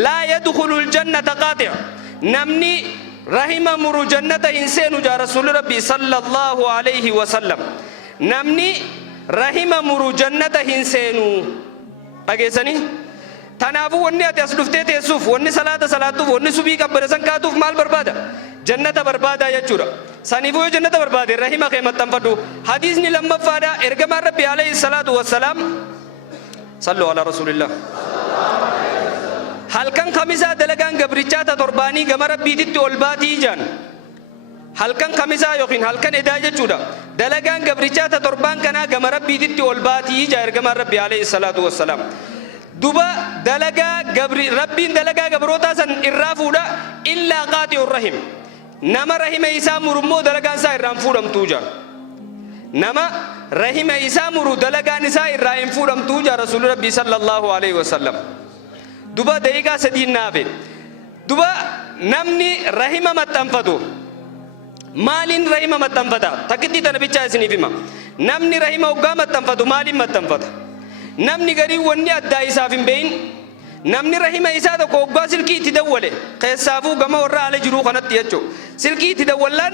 laa yadkhulul jannata qaati' namni rahima muru jannata hin seenu jaa rasuulli rabbii sallallahu alayhi wasallam namni rahima muru jannata hin seenu dhageessanii tanaafuu wanni ati as dhuftee teessuuf wanni salaata salaatuuf wanni subii qabbada san kaatuuf maal barbaada jannata barbaada jechuudha saniifuu yoo jannata barbaade rahima kee maxxanfadhu hadiisni lammaffaadha ergamaan rabbi alayhi salaatu wassalaam sallu ala rasulillah halkan kamisaa dalagaan gabrichaa ta torbaanii gama rabbiititti ol baatii jaan halkan kamisaa yookiin halkan edaa jechuudha dalagaan gabrichaa ta torbaan kanaa gama rabbiititti ol baatii jaa ergamaan rabbi alayhi salaatu wassalaam duba dalagaa gabri rabbiin dalagaa gabrootaa san irraa fuudha illaa qaati'ur rahim nama rahima isaa murummoo dalagaan isaa irraan fuudhamtuu jira. nama rahima isaa muru dalagaan isaa irraa hin fuudhamtuu jira rasuulli rabbii sallallahu alaihi wasallam. duba daqiiqaa sadiin naafe duba namni rahima maxxanfatu maaliin rahima maxxanfata takkitti tana bichaa isiniif hima. namni rahima hoggaa maxxanfatu maaliin maxxanfata? namni garii wanni addaa isaaf hin beeyin namni rahima isaa tokko hoggaa silkii itti dawwale keessaafuu gama warra ala jiruu kanatti jechuu silkii itti dawwallaan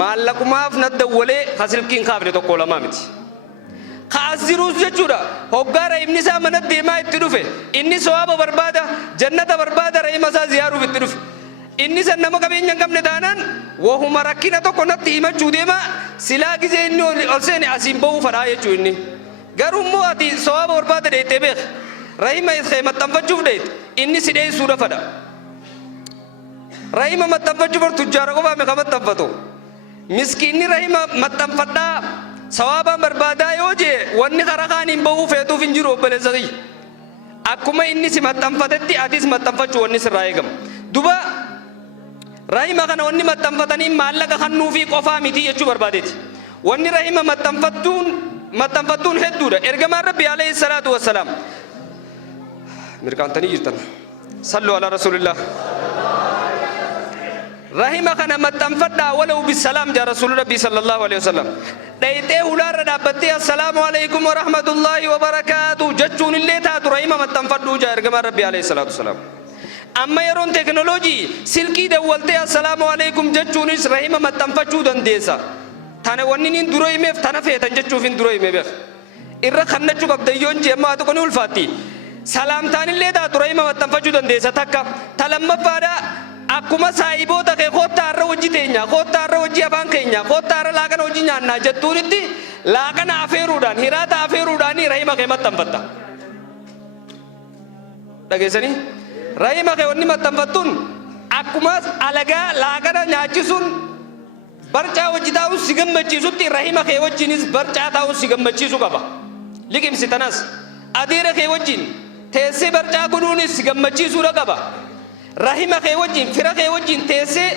maallaqumaaf na dawwalee ka silkiin kaafne tokko lamaa miti. kaas jiruus jechuudha hoggaa rahimni isaa mana deemaa itti dhufe inni sawaaba barbaada jannata barbaada rahima isaa ziyaaruuf itti dhufe inni san nama qabeenya hin qabne taanaan wahuma rakkina tokko natti himachuu deema silaa gizee inni ol seene asiin ba'uu fadhaa jechuu inni garummoo ati sawaaba barbaada deettee beek rahima isee maxxanfachuuf deet inni si dheessuudha fadha. rahima maxxanfachuuf tujjaara qofaa meeqa maxxanfatu miskiinni rahima maxxanfadhaa sawaabaan barbaadaa yoo jee wanni karaa kaaniin ba'uu feetuuf hin jiru obboleessa kiyya akkuma inni si maxxanfatetti atis maxxanfachuu wanni sirraa eegama. duba rahima kana wanni maxxanfatanii maallaqa kannuufii qofaa miti jechuu barbaadeeti. wanni rahima maxxanfattuun hedduudha. ergamaan rabbi alayhi salaatu wassalaam mirkaantanii jirtan sallu ala rasulillah rahima kana maxxanfadhaa walau bisalaam jaa rasuuli rabbii sallallahu alaihi wasallam dhayxee hulaarra dhaabbattee assalaamu alaikum warahmatullaahi wabarakaatu jechuun illee taatu rahima maxxanfadhuu jaa ergamaan rabbii alayhi salaatu wassalaam. amma yeroon teknooloojii silkii dawwaltee assalaamu alaikum jechuunis rahima maxxanfachuu dandeessa. tana wanni niin dura himeef tana feetan jechuuf hin dura hime beek irra kannachuu qabdayyoon jeemmaa tokko ni ulfaatti salaamtaan illee taatu rahima maxxanfachuu dandeessa. takka talammafaadha akkuma saayiboota kee koottaarra hojii teenya koottaarra hojii afaan keenya koottaarra laaqana hojii nyaannaa jettuunitti laaqana afeeruudhaan hiraata afeeruudhaan rahima kee maxxanfatta. dhageessanii rahima kee wanni maxxanfattuun akkuma alagaa laaqana nyaachisuun barcaa hojii taa'uun si gammachiisutti rahima kee wajjinis barcaa taa'uun si gammachiisu qaba. liqimsi tanas adeera kee wajjin teessee barcaa kunuunis si gammachiisuudha qaba. rahima kee wajjin fira kee wajjin teessee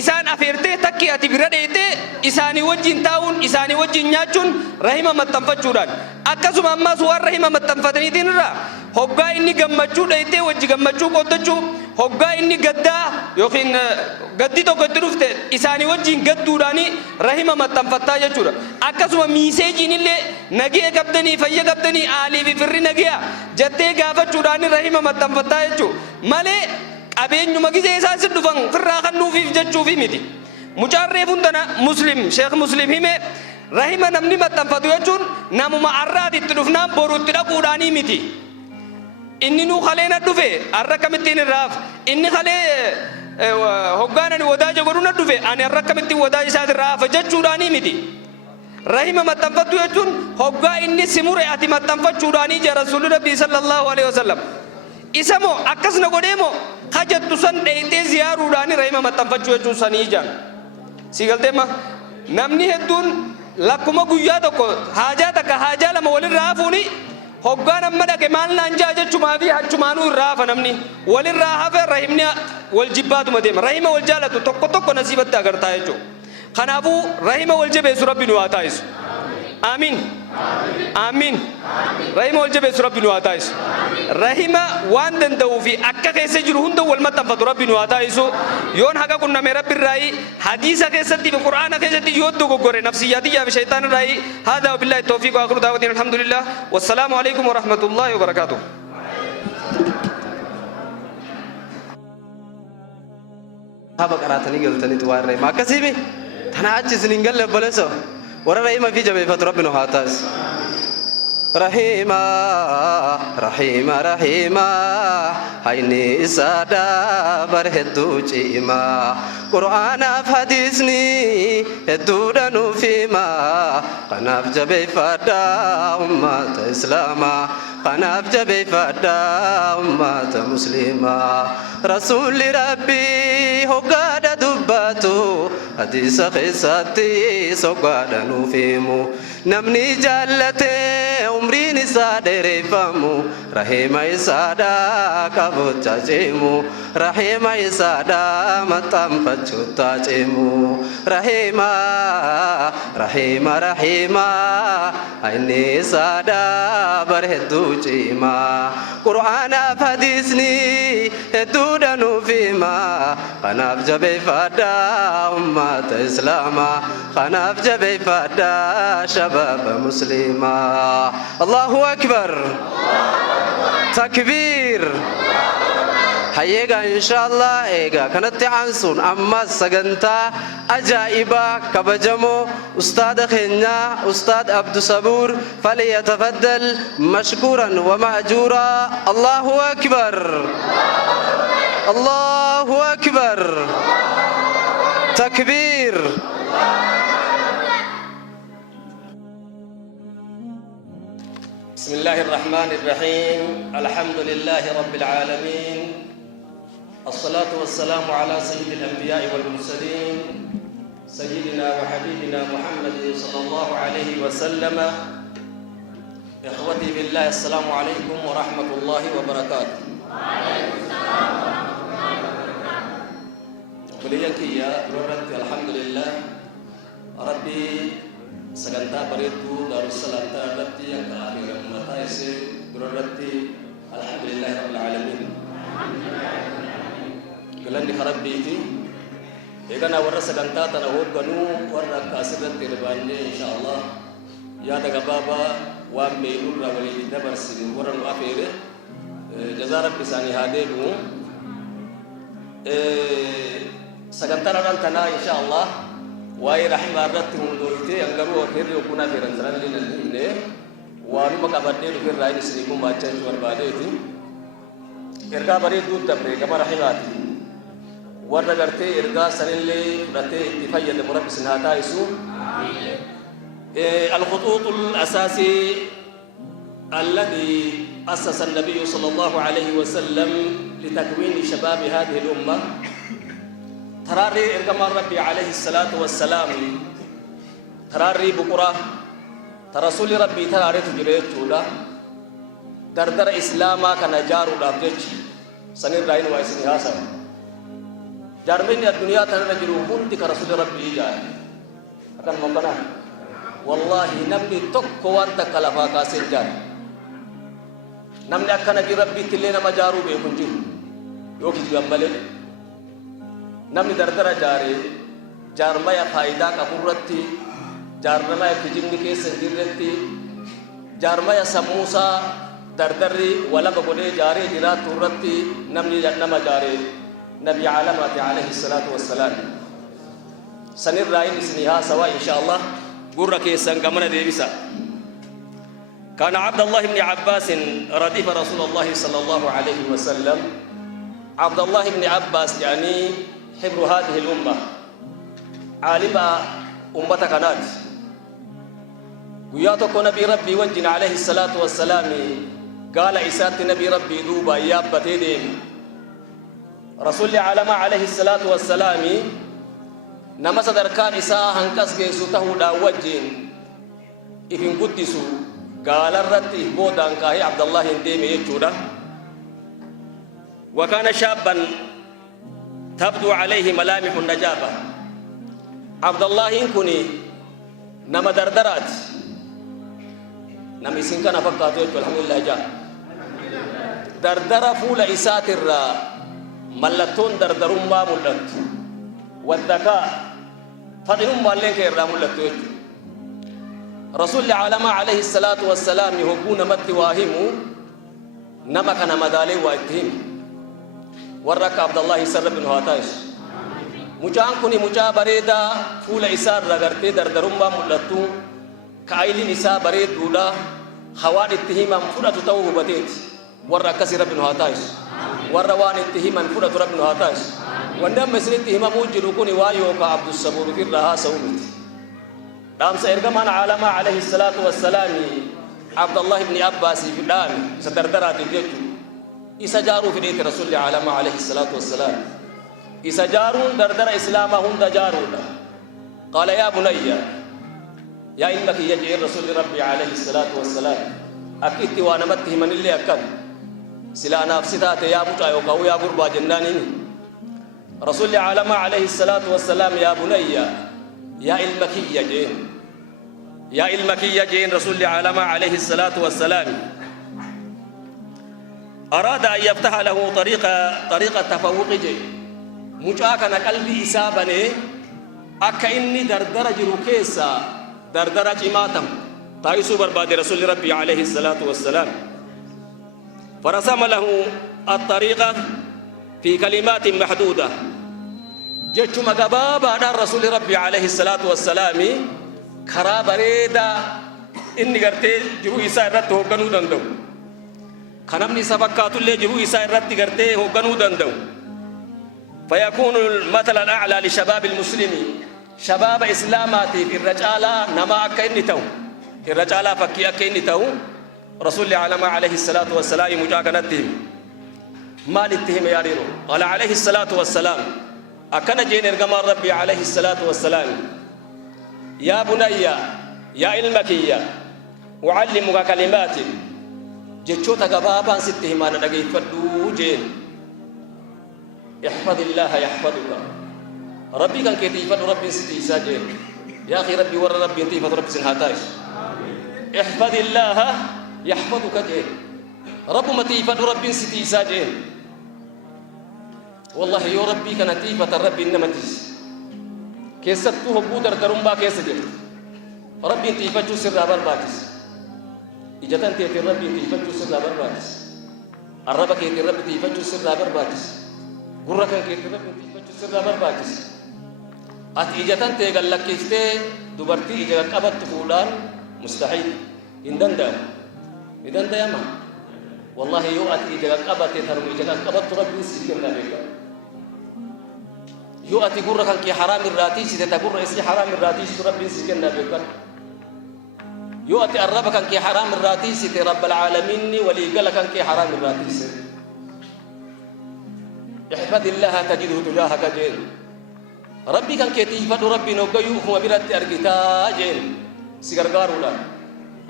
isaan afeertee takki ati bira dheetee isaanii wajjin taa'uun isaanii wajjin nyaachuun rahima maxxanfachuudhaan akkasuma ammaas waan rahima maxxanfataniitiin irraa hoggaa inni gammachuu dheetee wajji gammachuu qooddachuu hoggaa inni gaddaa yookiin gaddi tokko itti dhufte isaanii wajjin gadduudhaanii rahima maxxanfattaa jechuudha. akkasuma miiseejiin illee nagee qabdanii fayya qabdanii aalii fi firri nageeya jettee gaafachuudhaanii rahima maxxanfattaa jechuudha malee qabeenyuma gizee isaan si dhufan firraa kannuufiif jechuufi miti. mucaan reefuun tana muslim sheekh muslim hime rahima namni maxxanfatu jechuun namuma arraati itti dhufnaan boru itti dhaquudhaanii miti. inni nuu kalee na dhufe arra kamittiin irraaf inni kalee hoggaanani wadaaja godhu na dhufe ani arra kamittiin wadaaja isaati irraafa jechuudhaanii miti. rahima maxxanfattu jechuun hoggaa inni si mure ati maxxanfachuudhaanii jee rasuulli rabbii sallallahu alaihi wasallam. isa moo akkasna godhee moo hajattu san dheeytee ziyaaruudhaanii rahima maxxanfachuu jechuun sanii ijaan si galteema. namni hedduun lakkuma guyyaa tokko haajaa takka haajaa lama walirraa hafuuni hoggaan amma dhaqe maal naan jaa jechumaa fi hachumaanuu irraa hafa namni walirraa hafe rahimni wal jibbaatuma deema. rahima wal jaalatu tokko tokko nasiibatti agartaa jechuudha. kanaafuu rahima wal jabeessu rabbi nu haa taasisu. amiin amiin. rahima wal jabeessu rabbi nu haa taasisu. rahima waan danda'uu fi akka keessa jiru hunda wal maxxanfatu rabbi nu haa taasisu. yoon haqa qunname rabbi irraayi hadiisa keessatti fi qur'aana keessatti yoo dogoggore nafsiyyaatii fi shaytaan irraayi haadaa wabillahi tawfiiq wa akhiru da'watina alhamdulillah wassalaamu alaikum wa rahmatullahi wa barakatuh. haba qaraatanii galtaniitu waan rahima akkasiimi tana achi isiniin galle obboleessa warra rahima fi jabeeffatu rabbi nu haa taasisu. rahima rahima rahima hayni isaada bar hedduu ciima qur'aanaaf hadiisni hedduudha nuuf hima kanaaf jabeeffadha ummata islaamaa kanaaf jabeeffadha ummata muslimaa rasuulli rabbii hoggaadha dubbatu hadiisa keessatti soggaadha nuuf himu namni jaallate umriin isaa dheereffamu rahima isaadhaa qabucha cimu rahima isaadhaa maxxanfachuuta cimu rahima rahima rahima inni isaadhaa bareedduu cima qur'aanaaf hadiisni hedduudha nuuf hima kanaaf jabeeffadhaa ummata islaamaa kanaaf jabeeffadhaa shababa muslimaa allahu akbar takbir hayyega inshallah ega kanatti aansun amma saganta ajaiba kabajamo ustad khenya ustad abdu sabur falyatafaddal mashkuran wa ma'jura allahu akbar allahu akbar takbir بسم الله الرحمن الرحيم الحمد لله رب العالمين الصلاة والسلام على سيد الأنبياء والمرسلين سيدنا وحبيبنا محمد صلى الله عليه وسلم إخوتي بالله السلام عليكم ورحمة الله وبركاته وعليكم السلام ورحمة الله وبركاته بليكي يا رب الحمد لله ربي sagantaa bareedduu Daarusalaam irratti akka afeeramu taasise duratti alhamdulillah rabbil alamin galanni rabbiiti eegana warra sagantaa tana hoogganu warra asirratti hirmaanne inshallah yaada gabaabaa waan meeyrurra walii dabarsine warra nu afeere jazaa rabbi isaanii haa deebi'u sagantaa tanaa inshallah waa'ee rahimaa irratti hundooyte angaruu hirri okkuna firantaralli nan himne waanuma qabadhee dhufirraa inni isinii gummaachaa jechuu barbaadeeti ergaa bareedduu dabre gama rahimaati warra gartee ergaa sanillee fudhatee itti fayyadamu rabbi isin haa taa'isu الخطوط الأساسي الذي أسس النبي صلى الله عليه وسلم لتكوين شباب هذه الأمة تراري إرقام ربي عليه الصلاة والسلام تراري بقرة ترسول ربي تراري تجريت جودا دردر إسلاما كنجار ودابجج سنين راين ويسني هاسا جارمين الدنيا تنجروا هندي كرسول ربي جاء أكن مقنا والله نبني تكو وانت كلفا كاسين جار نمني أكن ربي تلين مجارو بيكونجو يوكي جمالي namni dardara jaare jaarmaya faayidaa qaburratti jaarmaya kijibni keessa jirretti jaarmaya sammuusaa dardarri walaba godhee jaaree jiraatu irratti namni nama jaare nabi alamaati alayhi salaatu wassalaam sanirraa inni isinii haasawa inshallah gurra keessan gamana deebisa كان عبد الله بن عباس رديف رسول الله صلى الله عليه وسلم عبد الله بن عباس يعني حبر هذه الأمة عالم أمتك نات وياتك نبي ربي وجن عليه الصلاة والسلام قال إسات نبي ربي دوبا ياب بتيدين رسول عالم عليه الصلاة والسلام نمس دركان إساء هنكس جيسوته دا وجين إفن قدسو قال الرتي بودان كاهي عبد الله انديمي يجودا وكان شابا تبدو عليه ملامح النجابة عبد الله كني نما دردرات نما يسين كان فقط الحمد لله جاء دردر فول إسات الرا ملتون دردرون ما ملت والذكاء فضلهم مالين كيرا ملت رسول العالم عليه الصلاة والسلام يهبون مت واهمو نما كان مدالي واتهم ورك عبد الله سر بن هاتاش مجان كوني مجا بريدا فول إسار رغرتي دردرمبا ملتو كايل نساء بريد دولا خوان اتهيما فولا تتوه بديت ورك سر بن هاتاش وروان اتهيما فولا تر بن هاتاش وندم مسل اتهيما موجلو كوني وايو كعبد الصبور في رها سومت دام سيرغمان عالم عليه الصلاة والسلام عبد الله بن عباس في دام ستردرات الجيجو إسجارو في ديت رسول الله عليه الصلاة والسلام إسجارون دردر إسلامهم دجارون قال يا بني يا إنك يجي رسول ربي عليه الصلاة والسلام أكيد وانا مته من اللي أكل سلا نفسيتات يا بوتا يوكاو يا غربا جنانين رسول العالم عليه الصلاة والسلام يا بني يا المكي يجين يا المكي يجين رسول العالم عليه الصلاة والسلام أراد أن يفتح له طريقة تفوق جي مجاكنا قلبي إسابني أكا إني دردر جروكيسا دردر جماتم تايسو برباد رسول ربي عليه الصلاة والسلام فرسم له الطريقة في كلمات محدودة جتش مقبابا على رسول ربي عليه الصلاة والسلام كرا بريدا إني قرتي جرو إساء رت هوغنو دندو خنمني سبقات اللي جرو إساء رت قرتي هوغنو دندو فيكون المثل الأعلى لشباب المسلمين شباب إسلاماتي في الرجالة نما أكيني تو في الرجالة فكي أكيني تو رسول العالم عليه الصلاة والسلام مجاكنتهم ما لتهم يا ريرو قال عليه الصلاة والسلام أكن جين إرجما ربي عليه الصلاة والسلام يا بني يا علمكية أعلمك كلمات جتشوتا قبابا ستهم أنا نجيب فدو جين احفظ الله يحفظك ربي كان كيف ربي ستي ساجين يا أخي ربي ورا ربي أنت ربي سنهاتاش احفظ الله يحفظك جين رب ما تيفد ربي ستي ساجين والله يا ربي كان تيفة ربي إنما تيس كيستو بودر كرمبا كيسجل ربي تيفد سر رابر باتس إجتان تيفد ربي تيفد سر رابر باتس الرب كيف ربي تيفد سر رابر باتس غرة كيف ربي تيفد سر رابر باتس أت إجتان تيجال لك كيستي دبرتي إجتان كابت فولان مستحيل إندن دا يا ما والله يو أت إجتان كابت ترمي إجتان كابت ربي سيكنا بيك يو أتي غرة كي حرام الراتي سيدا غرة إسي حرام الراتي ربي سيكنا بيك يو أتي الرب كان كي حرام الراتي سيدا رب العالمين ولي قال كان كي حرام الراتي سيدا احفظ الله تجده تجاهك جين ربي كان كي تيفد ربي نوغيو هو بيرت أرجتا جين سيغرغارولا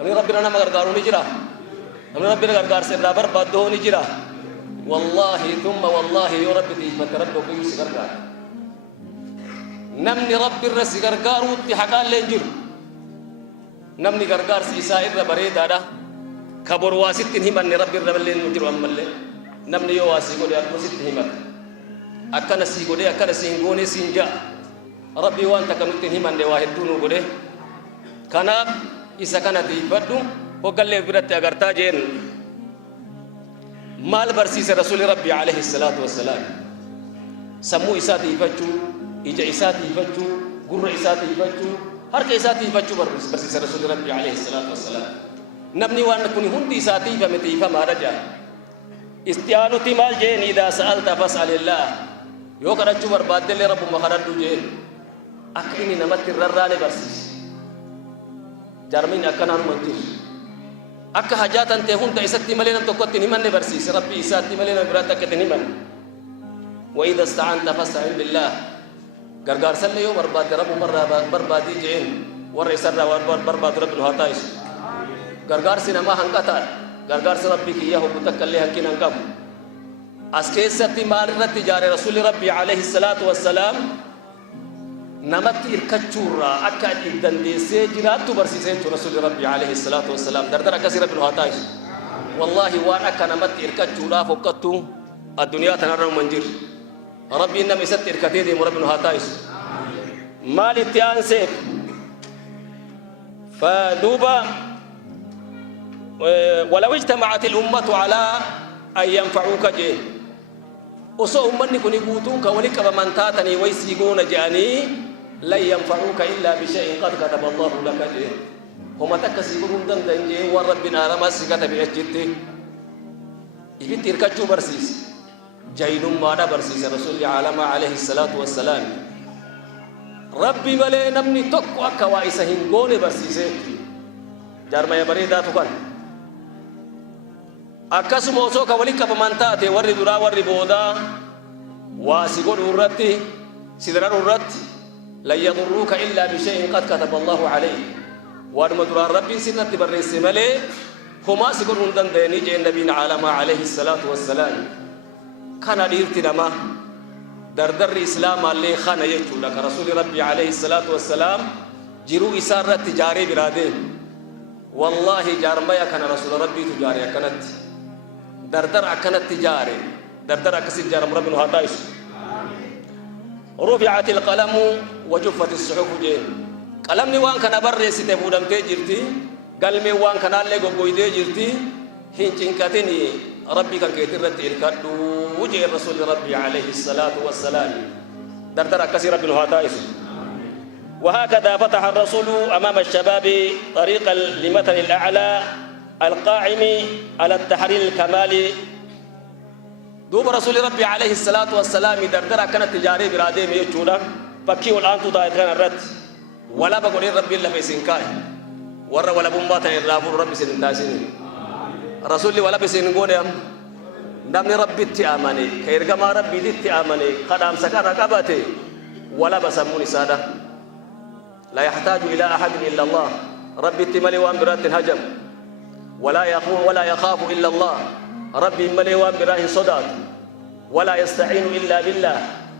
أمي ربنا نما غرغارو نجرا أمي ربنا غرغار سيرابر بدو نجرا والله ثم والله يا ربي تيفد ربي نوغيو سيغرغار نمني ربي الرس غرغارو تحقال لنجر نمني غرغار سيسائر بريد هذا كبر واسط همان ربي الربلين نجر أمله نمني يواسي قولي أكو ست همان أكنا سي قولي أكنا سينغوني سينجا ربي وانت كنت همان واحد دونو قولي كان إذا كان تيفدو وقال لي برت أغرتا جين مال برسيس رسول ربي عليه الصلاة والسلام سمو إسا تيفدو إجا إسا تيفدو قر إسا تيفدو هرك إسا تيفدو برسيس رسول ربي عليه الصلاة والسلام نبني وانا كوني هندي إسا تيفا متيفا ما رجع استيانو تمال جين إذا سألت فاسأل الله يوكرا جمر بادل رب مخرد جين أكيني نمت الرراني برسيس جارمين أكنان منجر أك حاجات أنت هون تيسات ملينا تقوت نمان برسيس ربي إسات ملينا براتك تنمان وإذا استعنت فاستعن بالله غرغار سل يوم برباد رب بربادي جين ورئيس الرب برباد رب الهاتايس غرغار سينما هنكتار غرغار ربي كيه بتكلي هكين هنكم أسكيسة مالنا تجارة رسول ربي عليه الصلاة والسلام نمت إركتشورا أكاد إدنديسي جراتو برسيسي رسول ربي عليه الصلاة والسلام دردر كثير بالهاتايس والله وانا كنمت إركتشورا فوقتو الدنيا تنرى منجر ربي إنما يسد إركتيدي مربي الهاتايس مال التيان سيف فدوبا ولو اجتمعت الأمة على أن ينفعوك جين وصو أمني كوني قوتوك ولك بمنتاتني ويسيقون جاني لا ينفعوك إلا بشيء قد كتب الله لك جين هما تكسيقون دندن جين وربنا رمس كتب أجدتي إذن تركتشو برسيس جين مانا برسيس رسول العالم عليه الصلاة والسلام ربي ملي نمني تقوى كوائس هنقون برسيس جارما يبريدا تقن akkasuma osoo ka wali qabaman taate warri duraa warri boodaa waa si godhu irratti si dararu irratti lan yadurruuka illaa bishay'in qad kataba Allahu alayk وأنا مدران ربي سنة بريس ملي هما سكون هندن ديني جين نبينا عليه الصلاة والسلام كان الارتنما دردر الإسلام اللي خان يجوا لك رسول ربي عليه الصلاة والسلام جرو إسارة تجاري برادين والله جارميا كان رسول ربي تجاري كانت دردر كانت تجاري دردر كسر جارم ربنا هتايس رفعت القلم وجفت الصحف جين قلمني وان كان بريس تفودم تجرتي قلمي وان كان اللي قويدي جرتي هنچنكتني ربي كان كيتر الكدو وجه الرسول ربي عليه الصلاة والسلام دردر كسر ربنا هتايس وهكذا فتح الرسول أمام الشباب طريقا لمثل الأعلى القائم على التحرير الكمالي دوب رسول ربي عليه الصلاة والسلام دردرة كانت تجاري برادي ميجونا فكي والآن تضايت كان الرد ولا بقول ربي إلا في سنكاي ورا ولا بمباتا الرافور ربي سنتاسين رسولي ولا بسنقول يم نمني ربي تأمني كيرجع ما ربي تأمني قدام سكر ركبتي ولا بسموني سادة لا يحتاج إلى أحد إلا الله ربي تملي وأمبرات هجم ولا يخاف إلا الله ربي ملي وأمبرات صدات ولا يستعين إلا بالله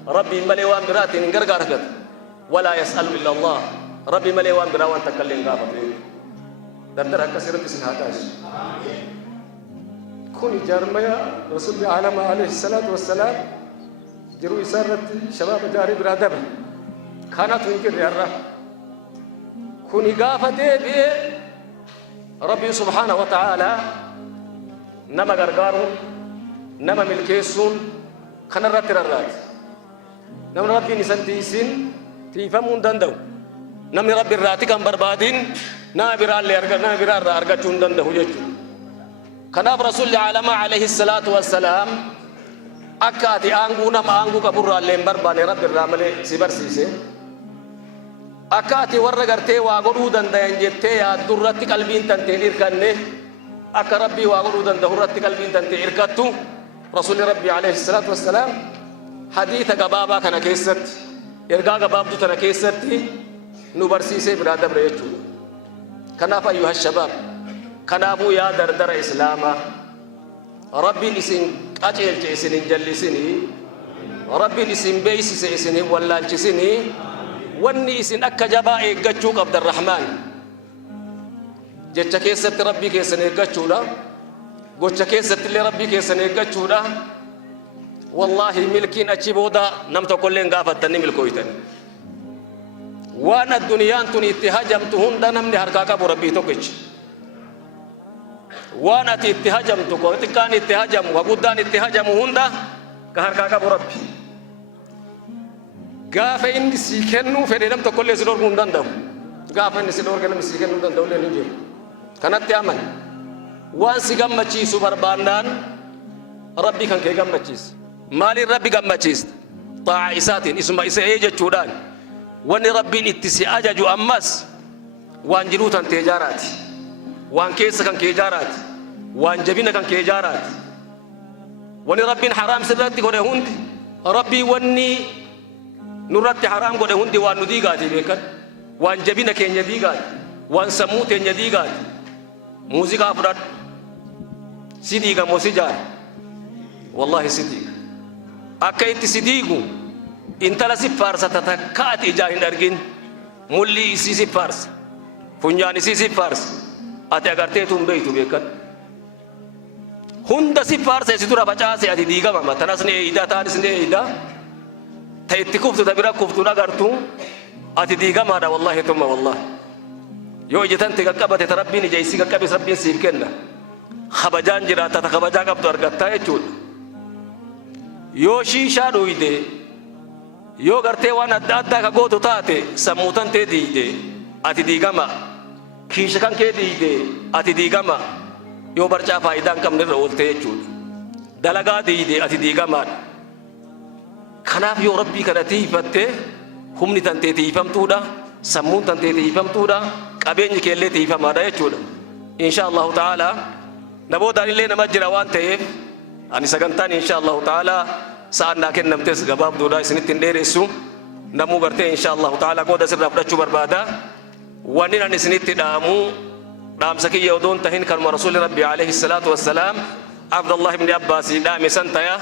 ربي ملي وأمبرات نقرقركت ولا يسأل إلا الله ربي ملي وأمبرات وأن تكلم قافتين دردر كثير بسن هاتاش كوني جارميا رسول الله عليه الصلاة والسلام جرو إسارة شباب جاري برادب كانت ينكر يا رب كوني قافته بي ربي سبحانه وتعالى نما غرغارون نما ملكيسون خنا رتررات نما ربي نسنتيسين تيفمون دندو نما ربي راتي كم بربادين نا برال لرغ نا برال ارغتون دندو يجو كنا رسول العالم عليه الصلاه والسلام اكاتي انغو نما انغو كبر لمبر بان ربي الرامله سيبرسيسه أكاتي ورّا قرتي واقولودن ده ينجتة يا درّتي قلبين تنتهير كنّه أك ربي واقولودن ده درّتي قلبين تنتهير كتّو رسول ربي عليه الصلاة والسلام حديث جبابا كنا كيست إرجع جباب تو تنا كيستي نبرسي سي برادة بريتشو كنا فأيها الشباب كنا أبو يا دردر إسلاما ربي نسين أجيل جيسين جلسيني ربي نسين بيسي سيسيني ولا جيسيني wanni isin akka jabaa eeggachuu qabdan rahmaan jecha keessatti rabbii keessan eeggachuudha gocha keessatti illee rabbii keessan eeggachuudha wallahi milkiin achi booda nam tokkollee gaafattanni milkooytan waan addunyaan tun itti hajamtu hunda namni harkaa qabu rabbii tokkichi waan ati itti hajamtu ko xiqqaan itti hajamu guddaan itti hajamu hunda ka harkaa qabu rabbi gaafa inni si kennu fedhe nam tokkollee si dhorkuu hin danda'u gaafa inni si dhorke namni si kennuu danda'u illee ni jiru kanatti aman waan si gammachiisu barbaannaan rabbii kan kee gammachiisa maaliin rabbi gammachiista xaa'a isaatiin isuma isa jechuudhaan wanni rabbiin itti si ajaju ammas waan jiruu tan tee jaaraati waan keessa kan kee jaaraati waan jabina kan kee jaaraati wanni rabbiin haraam sirratti godhe hundi rabbii wanni nurratti haram godhe hundi waan nu diigaati beekan waan jabina keenya diigaati waan sammuu teenya diigaati muuziqaa fudhadhu si diiga moo si jaara wallahi si diiga akka itti si diigu intala si faarsata takka ati ijaa hin argin mulli isii si faarsa funyaan isii si faarsa ati agarteetu hin beeytu beekan hunda si faarsa isi dura facaase ati diigama tanas ni eeyida taanis ni eeyida ta itti kuftu ta bira kuftu nagartu ati diigamaadha wallahi tumma wallahi yoo ijitante qaqqabate ta rabbiin ija isii qaqqabes rabbiin siif kenna kabajaan jiraata ta kabajaa qabdu argattaa jechuudha yoo shiishaa dhuyde yoo gartee waan adda addaa ka gootu taate sammuutan tee diide ati diigama kiisha kan kee diide ati diigama yoo barcaa faayidaa hin qabne irra oolte jechuudha dalagaa diide ati diigamaadha kanaaf yoo rabbii kana tiifatte humni tantee tiifamtuudha sammuun tantee tiifamtuudha qabeenyi keellee tiifamaadha jechuudha insha allahu ta'ala namoota illee nama jira waan ta'eef ani sagantaan insha allahu ta'ala sa'aan naa kennamtes gabaabduudha isinitti hin dheeressu namuu gartee insha allahu ta'ala qooda sirraa fudhachuu barbaada wanni an isinitti dhaamu dhaamsa kiyya odoon tahin kanuma rasuuli rabbii alayhi salaatu wassalaam abdallah ibni abbaasii dhaame san taya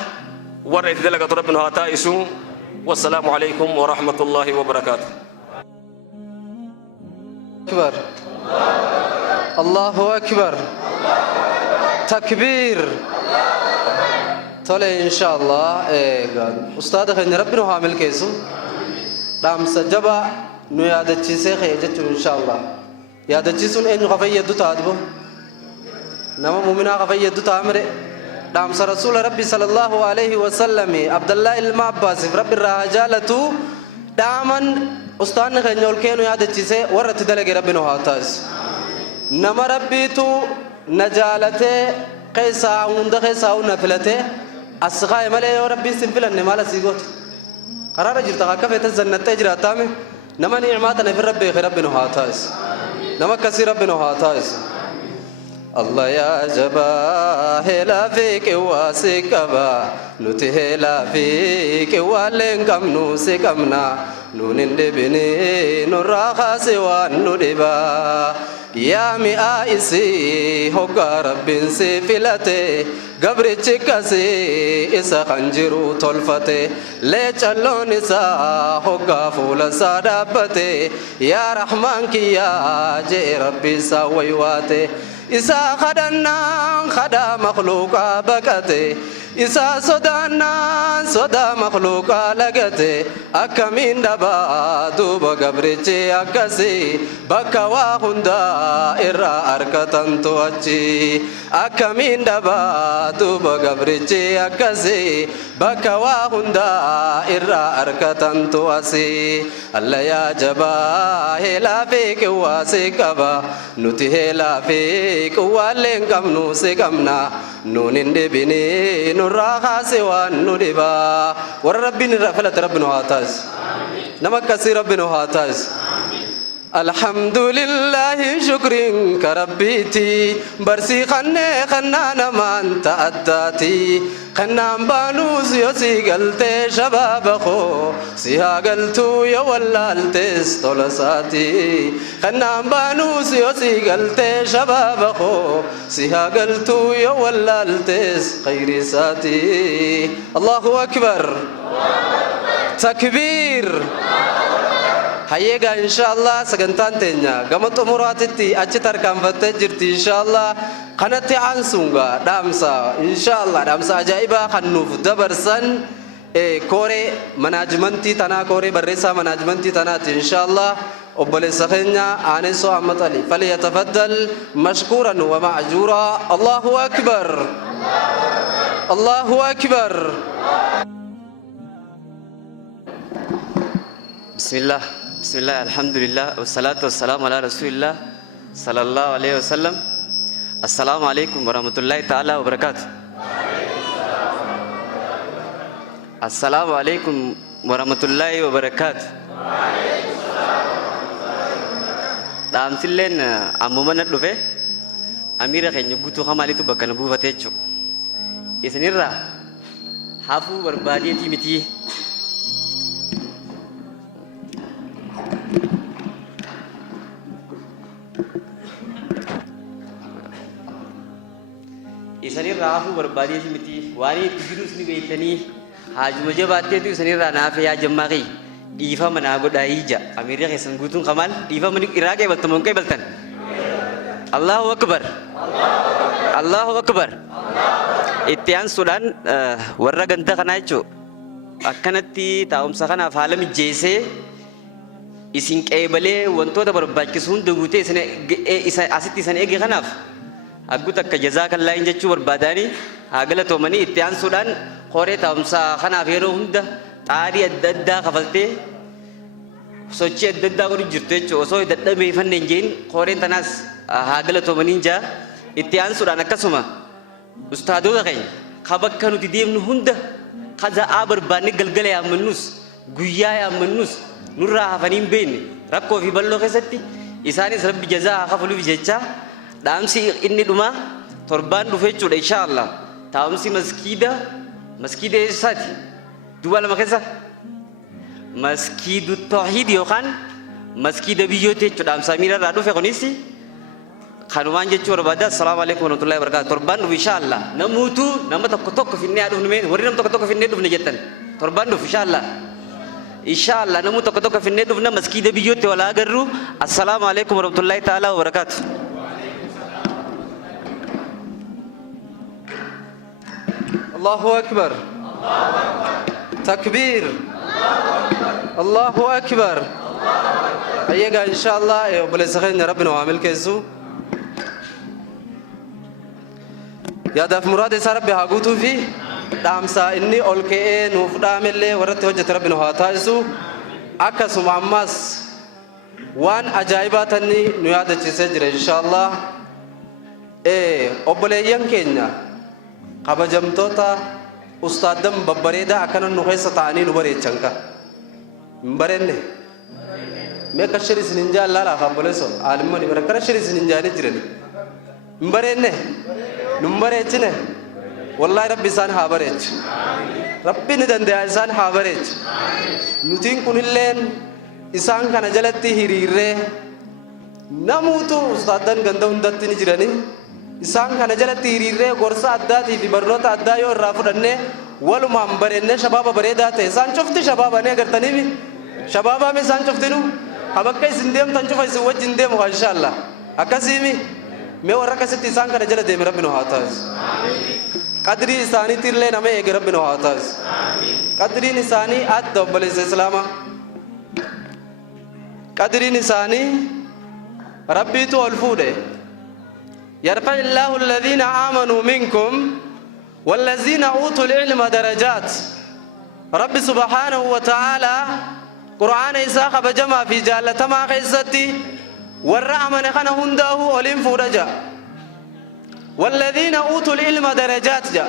warra itti dalagatu rabbinu haa taa'isu. والسلام عليكم ورحمة الله وبركاته. أكبر الله أكبر تكبير طلع إن شاء الله أستاذ خير ربنا حامل كيسو دام سجبا نيادة تشيسة خيجت إن شاء الله يادة تشيسون إن غفية دو تادبو نما مؤمنا غفية دو تامره دام رسول ربي صلى الله عليه وسلم عبد الله المعباس ربي الرجالة دامن أستاذ خير نقول كينو يادة تشيسة ورت دلقي ربنا هاتاز نما ربي تو نجالته قيسا عند قيسا ونفلته أسقى ملأ يا ربي سنفلا نمالا سيقول قرار جرت كيف تزن التجرى تامه نما نعماتنا في ربي خير ربنا هاتاز نما كسي ربنا هاتاز الله يا جبا هلا فيك واسكبا نتهلا فيك والنكم نوسكمنا نندبني نراخا سوى ندبا يا مئائسي هوغا ربين سفلته قبر تشكسي إسا خنجرو طلفته ليچلون إسا هوغا فولا صدابته يا رحمن كي يا جي ربي سويواته إسا خدنا خدا مخلوقا بكته إسا صدانا صدا مخلوقا لغته أكمين دبا دوبا قبرتي أكسي بكوا هندا إرا أركتن توجي أكمين دبا دوبا قبرتي أكسي بكوا هندا إرا أركتن توسي الله يا جبا هلا فيك واسكبا نتي هلا فيك والنكم نوسكمنا نونين دبني نراها سوى ندبا وربي نرفلت ربنا هاتاز نمك كسي ربنا هاتاز الحمد لله شكر كربيتي برسي خنّي خنّانا من تأداتي خنّام بانوز يوسي قلتي شباب خو سيها قلتو يولالتس طلساتي خنّام بانوز يوسي قلتي شباب خو سيها قلتو يولالتس خيري ساتي الله أكبر تكبير هيجا إن شاء الله سكنتان تنيا قامت أموراتي أشتر كم فتجرت إن شاء الله قنات عنسونغا دامسا إن شاء الله دامسا أجايبا خنوف دبرسن كوري مناجمنتي تنا كوري بريسا مناجمنتي تنا إن شاء الله أبلي سخنيا آنسو أمتالي فليتفضل مشكورا ومعجورا الله أكبر الله أكبر بسم الله بسم الله الحمد لله والصلاة والسلام على رسول الله صلى الله عليه وسلم. السلام عليكم ورحمة الله تعالى وبركاته. السلام عليكم ورحمة الله وبركاته. دام سلين أمومنا نلوفه أميرة خيني بوتو خمالي تو بكنا بوفتيجو إسنيرة حافو بربادية تيمتي إسنير راهو بربادية متي واري تجلس نبيتني حاج مجباتي تو إسنير رانافي يا جماعي ديفا مناغو دايجا أميرة خسن غوتون كمال ديفا منك إراقة بلتمون كي بلتن الله أكبر الله أكبر إتيان سودان ورّا غنتا خنايچو أكنتي تاوم سخنا فعلم جيسي إسين كيبلي وانتو دا برباكسون دغوتي إسن أسيت إسن إيجي خناف أقول تك جزاك الله إن جتشو برباداني هاقلة تومني إتيان سودان خوري تامسا خنا فيرو هندا تاري الددا خفلتي سوتشي الددا غوري جرتي چوسو الددا بيفن نجين خوري تناس هاقلة تومني جا إتيان سودان أكسوما أستاذو دخين خبك كانوا تديم هندا خذا آبر باني قلقل يا منوس غويا يا منوس نورا هفنين بين ركو في بلو خساتي إساني سرب جزاء خفلو في جتشا دامسي إني دوما تربان دوفيتشو إن شاء الله تامسي مسكيدة ساتي دوا لما كذا مسكيد التوحيد يوخان masjida biyyootti jechuudha amsaamiira irraa dhufe kunis kanumaan jechuu barbaada. Assalaamu alaikum warahmatullahi wabarakatuh. Torban dhufu inshaallah namuutu nama tokko finnee haa dhufne warri nama tokko finnee dhufne jettan torban dhufu inshaallah namu tokko finnee dhufna masjida biyyootti wal agarru. Assalaamu alaikum warahmatullahi ta'ala wabarakatuh. Allahu akbar. Takbir. Allahu akbar. Ayyaga inshaallah obboleessa keenya Rabbi nu haa milkeessu. yaadaaf muraada isaa Rabbi haa guutuu fi dhaamsa inni ol ka'ee nuuf dhaamellee warratti hojjete Rabbi nu haa taasisu. Akkasuma ammas waan ajaa'ibaa tanni nu yaadachiisee jira inshaallah. Obboleeyyan keenya kabajamtoota ustaadan babbareedaa akkana nu keessa ta'anii nu bareechan ka hin barenne mee akka shiri isin hin jaallalaaf obboleesso aalimmoonni bara akkana shiri isin hin jaanii jirani hin barenne nu hin bareechine wallahi Rabbi isaan haa bareechu Rabbi ni danda'a isaan haa bareechu nutiin kunilleen isaan kana jalatti hiriirree namuutu ustaadan ganda hundatti ni jirani isaan kana jalatti hiriirree gorsa addaatii fi barnoota addaa yoo irraa fudhannee walumaan bareennee shabaaba bareedaa ta'e isaan cufti shabaabanii agartaniifi shabaabaami isaan cuftinu habakka isin deemtan cufa isin wajjin deemu inshaallah akkasiimi mee warra akkasitti isaan kana jala deeme Rabbi nu haa taasisu qadrii isaaniitti illee nama eege Rabbi nu haa taasisu qadriin isaanii adda obboleessa islaamaa qadriin isaanii Rabbiitu ol fuudhe. يرفع الله الذين آمنوا منكم والذين أوتوا العلم درجات. رب سبحانه وتعالى قرآن إساق بجمع في جالة ما خيستي والرحمن خنا هنده أولين فرجا والذين أوتوا العلم درجات جا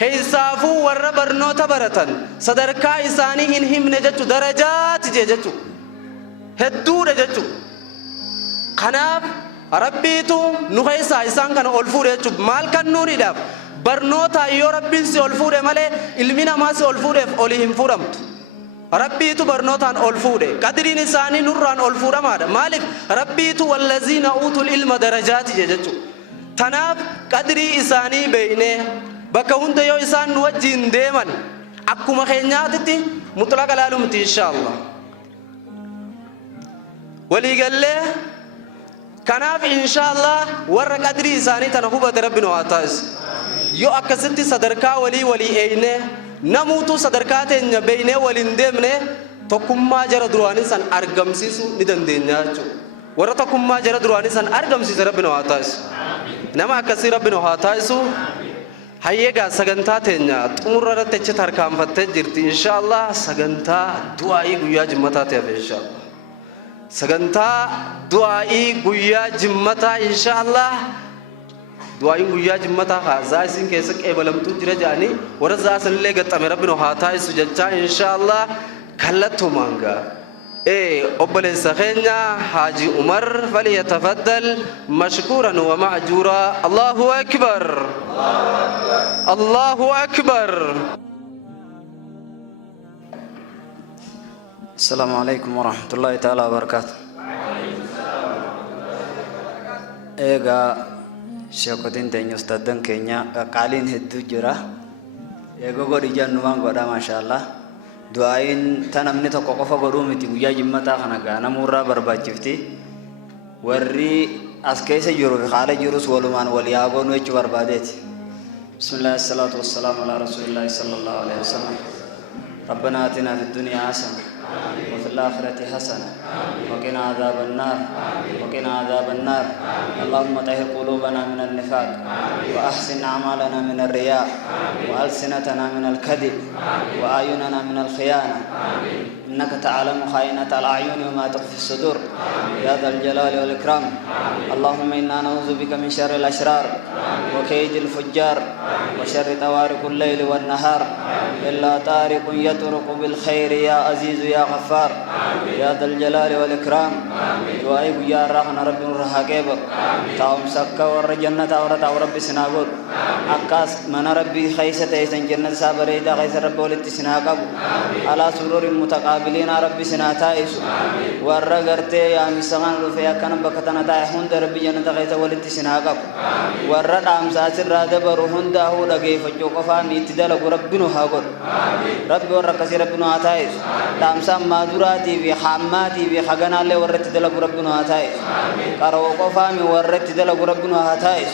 خيسافو والربر نوت برتن صدركا إساني إنهم نجتو درجات جتو هدو نجتو خناف Rabbiitu nu keessa isaan kana ol fuudhe jechuudha maal kan nuuni dhaaf barnoota yoo Rabbiin si ol fuudhe malee ilmi namaa si ol fuudheef oli hin fuudhamtu Rabbiitu barnootaan ol fuudhe qadriin isaanii nurraan ol fuudhamaadha maaliif Rabbiitu wallaziina uutul ilma darajaati jechuudha tanaaf qadrii isaanii beeknee bakka hunda yoo isaan nu wajjin deeman akkuma keenyaatitti mutlaqa laalumti inshaallah waliigallee kanaaf inshaallah warra qadrii isaanii tana hubate Rabbi nu haa taasisu yoo akkasitti sadarkaa walii eeyne namuutu sadarkaa teenya beeynee waliin deemne tokkummaa jara duraanii san argamsiisuu ni dandeenya jechuudha warra tokkummaa jara duraanii san argamsiise Rabbi nu haa taasisu nama akkasii Rabbi nu haa taasisu. Hayyeegaa sagantaa teenya xumura irratti achi tarkaanfattee jirti inshaallah sagantaa du'aa'ii guyyaa jimmataa ta'eef inshaallah sagantaa du'aa'ii guyyaa jimmataa inshaallah du'aa'iin guyyaa jimmataa haazaa isin keessa qeebalamtuu jira jedhanii warra zaasanillee gaxxame Rabbi nu haa taasisu jechaa inshaallah kallattumaan gaa obboleessa keenya Haaji Umar falyatafaddal mashkuuran wa ma'juura. Allahu akbar Allahu akbar. السلام عليكم ورحمة الله تعالى وبركاته. إيجا شكوتين تاني أستاذن كينيا قالين هدو جرا. إيجا قولي جانوان قولا ما شاء الله. دعائين تنامني تقوقفا قرومي تيجي جمتا خنا كنا مورا برباجفتي. وري أسكيس جرو في خارج جروس ولمان ولياغون ويجو بربادت. بسم الله الصلاة والسلام على رسول الله صلى الله عليه وسلم. ربنا آتنا في الدنيا حسنة وفي الآخرة حسنة وقنا عذاب النار وقنا عذاب النار. اللهم طهر قلوبنا من النفاق وأحسن أعمالنا من الرياء وألسنتنا من الكذب وأعيننا من الخيانة إنك تعلم خائنة الأعين وما تخفي الصدور يا ذا الجلال والإكرام. اللهم إنا نعوذ بك من شر الأشرار وكيد الفجار وشر طوارق الليل والنهار إلا طارق يطرق بالخير يا عزيز يا غفار يا ذا الجلال والإكرام. دعائك يا رحمن رب الرحاكيب تاوم سكا ور جنة ورتا ورب سناغور أكاس من ربي خيسة إيسان جنة سابريدا خيس رب ولت سناغب على سرور متقابل القابلين ربي سناتايس ورغرتي يا مسغان رفيا كان بكتنا تاي هند ربي جنة غيت ولدت سناقب ورد امسات الرادبر هند هو دغي فجو قفا ميتدل ربنا هاغد ربي وركسي ربنا اتايس دامسا مادوراتي في حماتي في حغنا له ورت دل ربنا اتايس قرو قفا مي ورت دل ربنا اتايس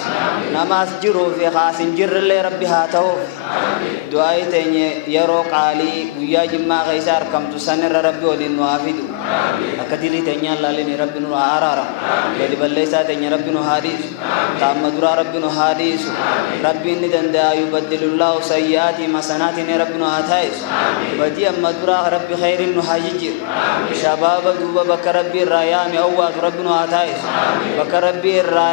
نماز جرو في خاص جر له ربي هاتو دعاء تني يرو قالي ويا جما غيسار كم تسنر ربي ولين وافدو أكدلي تني الله لين ربي نو عرارا بدي بلسا تني ربي نو حديث تام درا ربي نو حديث ربي ندند يبدل الله سيئات حسنات ربي نو عتايس بدي أما درا ربي خير نو حجج شباب دوبا بكر ربي رايام أواد ربي نو عتايس بكر ربي را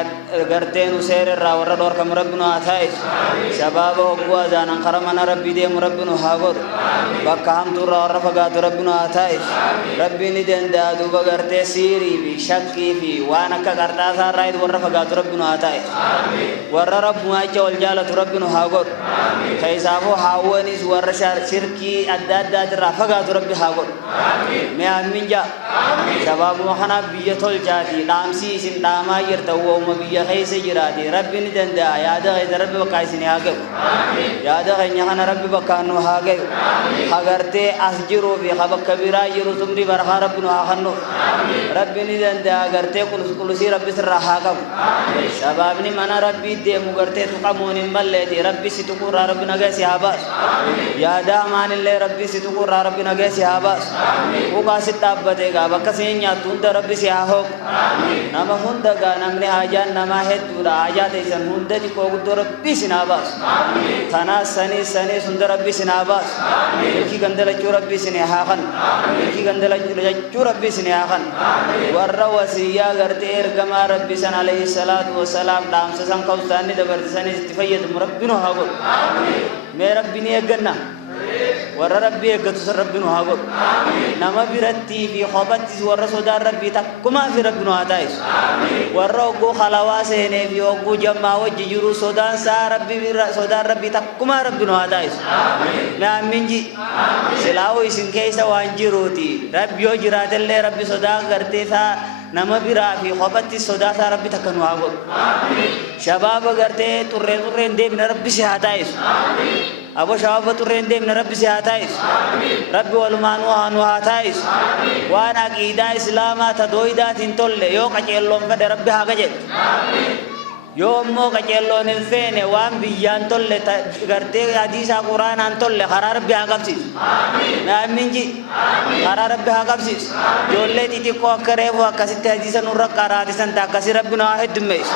غرتين وسير را ورا دور كم ربي نو عتايس شباب أبوا جانا كرمنا ربي ديم ربي نو هاغور بكام تورا رفقات ربي نو عتايس ربي ندند دوبا غرتي سيري بشكي في وانا كغرتا سرايد ورا رفقات ربي نو عتايس ورا رب ما جول جالت ربي نو هاغور كيسابو هاونيس ورا شركي أداد رفقات ربي هاغور ما أمين جا شباب وحنا بيتول جاتي دامسي سن داما يرتوه وما بيا خيس جراتي ربي ندند يا ده ربي بكايسني هاغور يا ده نحن ربي بكانو هاغور هاغرتي أسجرو في خبك كبيرا يرو تمري برخا ربي نو هاغنو ربي ندند هاغرتي كل سي ربي سر هاغور شبابني منا ربي دي مغرتي تقامون ملتي ربي ستقر ربي نغاسي هاباس يا دامان اللي ربي ستقر ربي نغاسي هاباس وقاست تابتيغا بكسينيا توند ربي سياهو نما هندغا نمني حاجان نما هدولا حاجات ايسان هندتي كوغدو ربي سناباس تنا سني سندر ربي سناباس يلكي غندل جو ربي سنيهاخن يلكي غندل جو ربي سنيهاخن ور وسيا غرتي ارغما ربي سن عليه الصلاه والسلام دام سسن كوستاني دبر سن استفيد مربنا هاغو مي ربي ني غنا ور ربي غتس ربنا هاغو نما بيرتي في خبتي ور سودار ربي تكما في ربنا هاتايس ور غو خلاواس هني في غو جما وجيرو سودان سا ربي سودار ربي تكما ربنا هاتايس ما منجي سلاو اسن كيسا وانجيروتي ربي يجرات اللي ربي سودان غرتي ثا نما برا في خبتي سودا ثا ربي تكنو هاغو شباب غرتي تورين دي من ربي سهاتايس أبو شباب تورين دي من ربي سهاتايس ربي والمانو هانو هاتايس وانا قيدا إسلاما تدويدا تنتول يوكا جيلون فد ربي هاغجت يوم موكا جيلون الفين وان بيان تول غرتي حديثا قرآن تول خرار ربي هاغبسيس نامين جي خرار ربي هاغبسيس جولي تيتي كوكري وكاسيت حديثا نورا قراتي سنتا كاسي ربي نواهد دميس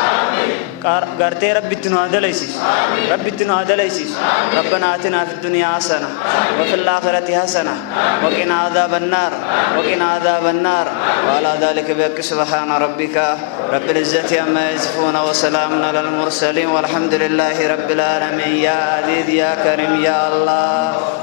غرتي ربي تنهادليسيس ربي تنهادليسيس ربنا آتنا في الدنيا حسنة وفي الآخرة حسنة وقنا عذاب النار وقنا عذاب النار وعلى ذلك بك سبحان ربك رب العزة عما يصفون وسلام على المرسلين والحمد لله رب العالمين يا عزيز يا كريم يا الله